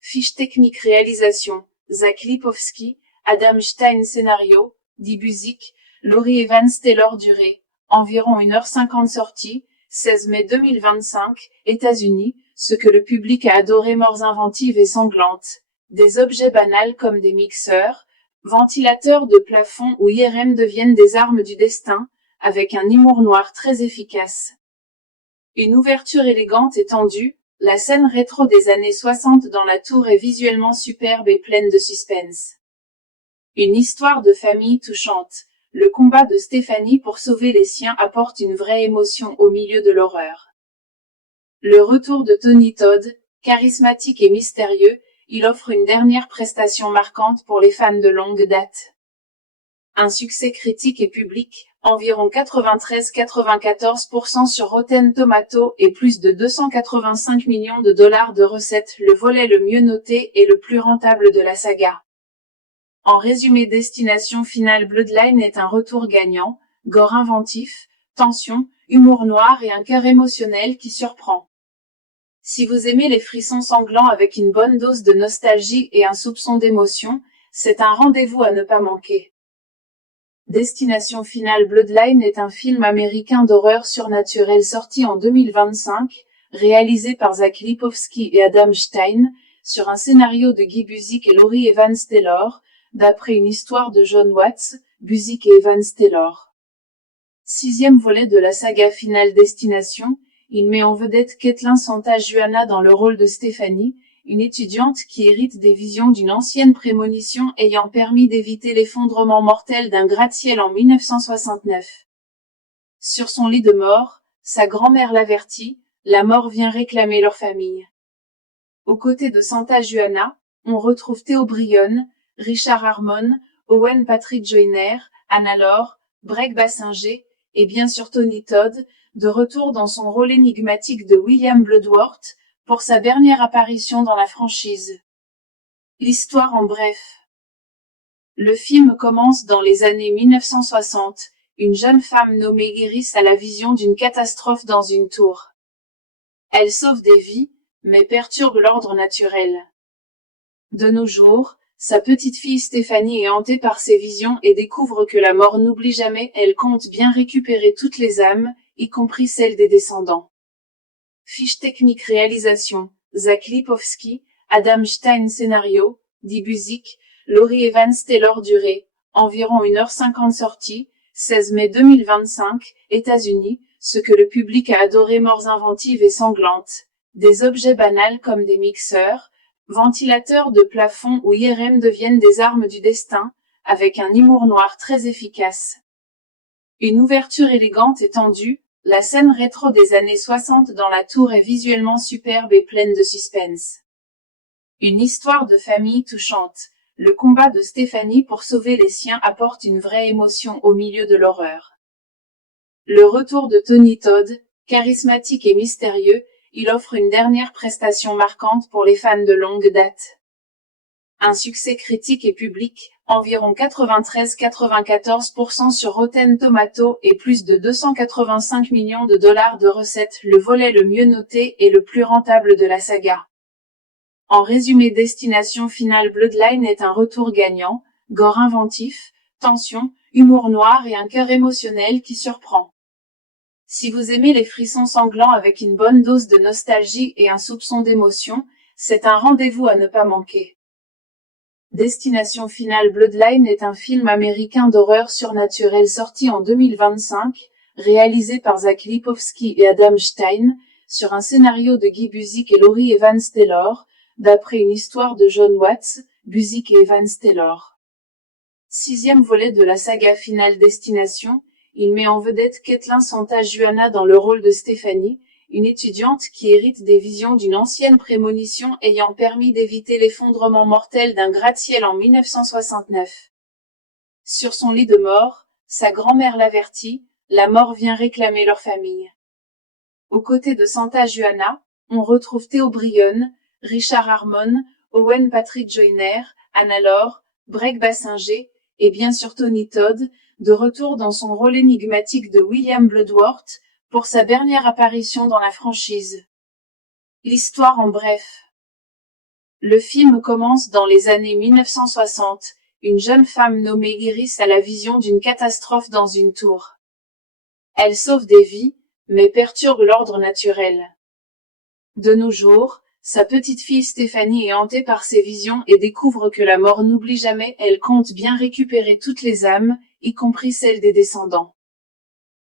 Fiche technique réalisation, Zach Lipovski, Adam Stein scénario, Dee Busick, Laurie Evans Taylor durée, environ 1h50 sortie, 16 mai 2025, États-Unis, ce que le public a adoré morts inventives et sanglantes. Des objets banals comme des mixeurs, ventilateurs de plafond ou IRM deviennent des armes du destin, avec un humour noir très efficace. Une ouverture élégante et tendue, la scène rétro des années 60 dans la tour est visuellement superbe et pleine de suspense. Une histoire de famille touchante, le combat de Stephanie pour sauver les siens apporte une vraie émotion au milieu de l'horreur. Le retour de Tony Todd, charismatique et mystérieux, il offre une dernière prestation marquante pour les fans de longue date. Un succès critique et public, environ 93-94% sur Rotten Tomatoes et plus de 285 millions de dollars de recettes, le volet le mieux noté et le plus rentable de la saga. En résumé, Destination Finale Bloodline est un retour gagnant, gore inventif, tension, humour noir et un cœur émotionnel qui surprend. Si vous aimez les frissons sanglants avec une bonne dose de nostalgie et un soupçon d'émotion, c'est un rendez-vous à ne pas manquer. Destination Finale Bloodline est un film américain d'horreur surnaturelle sorti en 2025, réalisé par Zach Lipovski et Adam Stein, sur un scénario de Guy Busick et Laurie Evans Taylor, d'après une histoire de John Watts, Busick et Evans Taylor. 6e volet de la saga Finale Destination, il met en vedette Caitlin Santa-Juana dans le rôle de Stephanie, une étudiante qui hérite des visions d'une ancienne prémonition ayant permis d'éviter l'effondrement mortel d'un gratte-ciel en 1969. Sur son lit de mort, sa grand-mère l'avertit, la mort vient réclamer leur famille. Aux côtés de Santa-Juana, on retrouve Theo Bryon, Richard Harmon, Owen Patrick Joyner, Anna Lore, Breck Bassinger, et bien sûr Tony Todd, de retour dans son rôle énigmatique de William Bloodworth, pour sa dernière apparition dans la franchise. L'histoire en bref. Le film commence dans les années 1960. Une jeune femme nommée Iris a la vision d'une catastrophe dans une tour. Elle sauve des vies, mais perturbe l'ordre naturel. De nos jours, sa petite fille Stéphanie est hantée par ses visions et découvre que la mort n'oublie jamais. Elle compte bien récupérer toutes les âmes, y compris celles des descendants. Fiche technique réalisation, Zach Lipovski, Adam Stein scénario, Dee Buzik, Laurie Evans Taylor durée, environ 1h50 sortie, 16 mai 2025, États-Unis, ce que le public a adoré, morts inventives et sanglantes. Des objets banals comme des mixeurs, ventilateurs de plafond ou IRM deviennent des armes du destin, avec un humour noir très efficace. Une ouverture élégante et tendue, la scène rétro des années 60 dans la tour est visuellement superbe et pleine de suspense. Une histoire de famille touchante. Le combat de Stéphanie pour sauver les siens apporte une vraie émotion au milieu de l'horreur. Le retour de Tony Todd, charismatique et mystérieux, il offre une dernière prestation marquante pour les fans de longue date. Un succès critique et public, environ 93-94% sur Rotten Tomatoes et plus de 285 millions de dollars de recettes, le volet le mieux noté et le plus rentable de la saga. En résumé, Destination Finale Bloodline est un retour gagnant, gore inventif, tension, humour noir et un cœur émotionnel qui surprend. Si vous aimez les frissons sanglants avec une bonne dose de nostalgie et un soupçon d'émotion, c'est un rendez-vous à ne pas manquer. Destination Finale Bloodline est un film américain d'horreur surnaturelle sorti en 2025, réalisé par Zach Lipovski et Adam Stein, sur un scénario de Guy Buzik et Laurie Evans Taylor, d'après une histoire de John Watts, Buzik et Evans Taylor. 6e volet de la saga Finale Destination, il met en vedette Caitlin Santa-Juana dans le rôle de Stéphanie, une étudiante qui hérite des visions d'une ancienne prémonition ayant permis d'éviter l'effondrement mortel d'un gratte-ciel en 1969. Sur son lit de mort, sa grand-mère l'avertit, la mort vient réclamer leur famille. Aux côtés de Santa-Juana, on retrouve Theo Brionne, Richard Harmon, Owen Patrick Joyner, Anna Lore, Breck Bassinger, et bien sûr Tony Todd, de retour dans son rôle énigmatique de William Bloodworth, pour sa dernière apparition dans la franchise. L'histoire en bref. Le film commence dans les années 1960, une jeune femme nommée Iris a la vision d'une catastrophe dans une tour. Elle sauve des vies, mais perturbe l'ordre naturel. De nos jours, sa petite fille Stéphanie est hantée par ses visions et découvre que la mort n'oublie jamais. Elle compte bien récupérer toutes les âmes, y compris celles des descendants.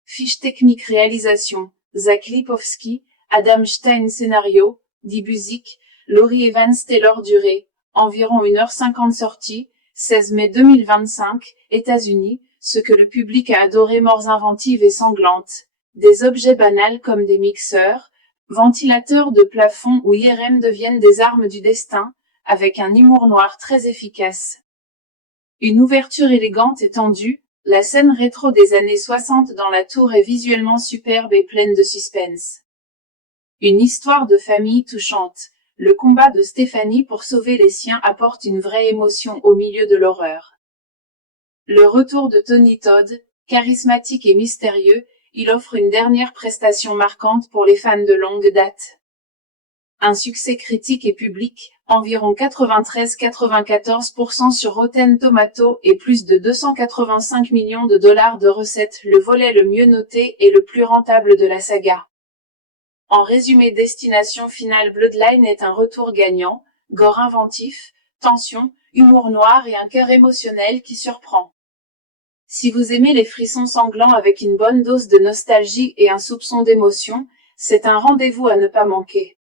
Fiche technique réalisation, Zach Lipovski, Adam Stein scénario, Dee Buzik, Laurie Evans Taylor durée, environ 1h50 sortie, 16 mai 2025, États-Unis, ce que le public a adoré, morts inventives et sanglantes. Des objets banals comme des mixeurs, ventilateurs de plafond ou IRM deviennent des armes du destin, avec un humour noir très efficace. Une ouverture élégante et tendue, la scène rétro des années 60 dans la tour est visuellement superbe et pleine de suspense. Une histoire de famille touchante, le combat de Stéphanie pour sauver les siens apporte une vraie émotion au milieu de l'horreur. Le retour de Tony Todd, charismatique et mystérieux, il offre une dernière prestation marquante pour les fans de longue date. Un succès critique et public, environ 93-94% sur Rotten Tomatoes et plus de 285 millions de dollars de recettes, le volet le mieux noté et le plus rentable de la saga. En résumé, Destination Finale Bloodline est un retour gagnant, gore inventif, tension, humour noir et un cœur émotionnel qui surprend. Si vous aimez les frissons sanglants avec une bonne dose de nostalgie et un soupçon d'émotion, c'est un rendez-vous à ne pas manquer.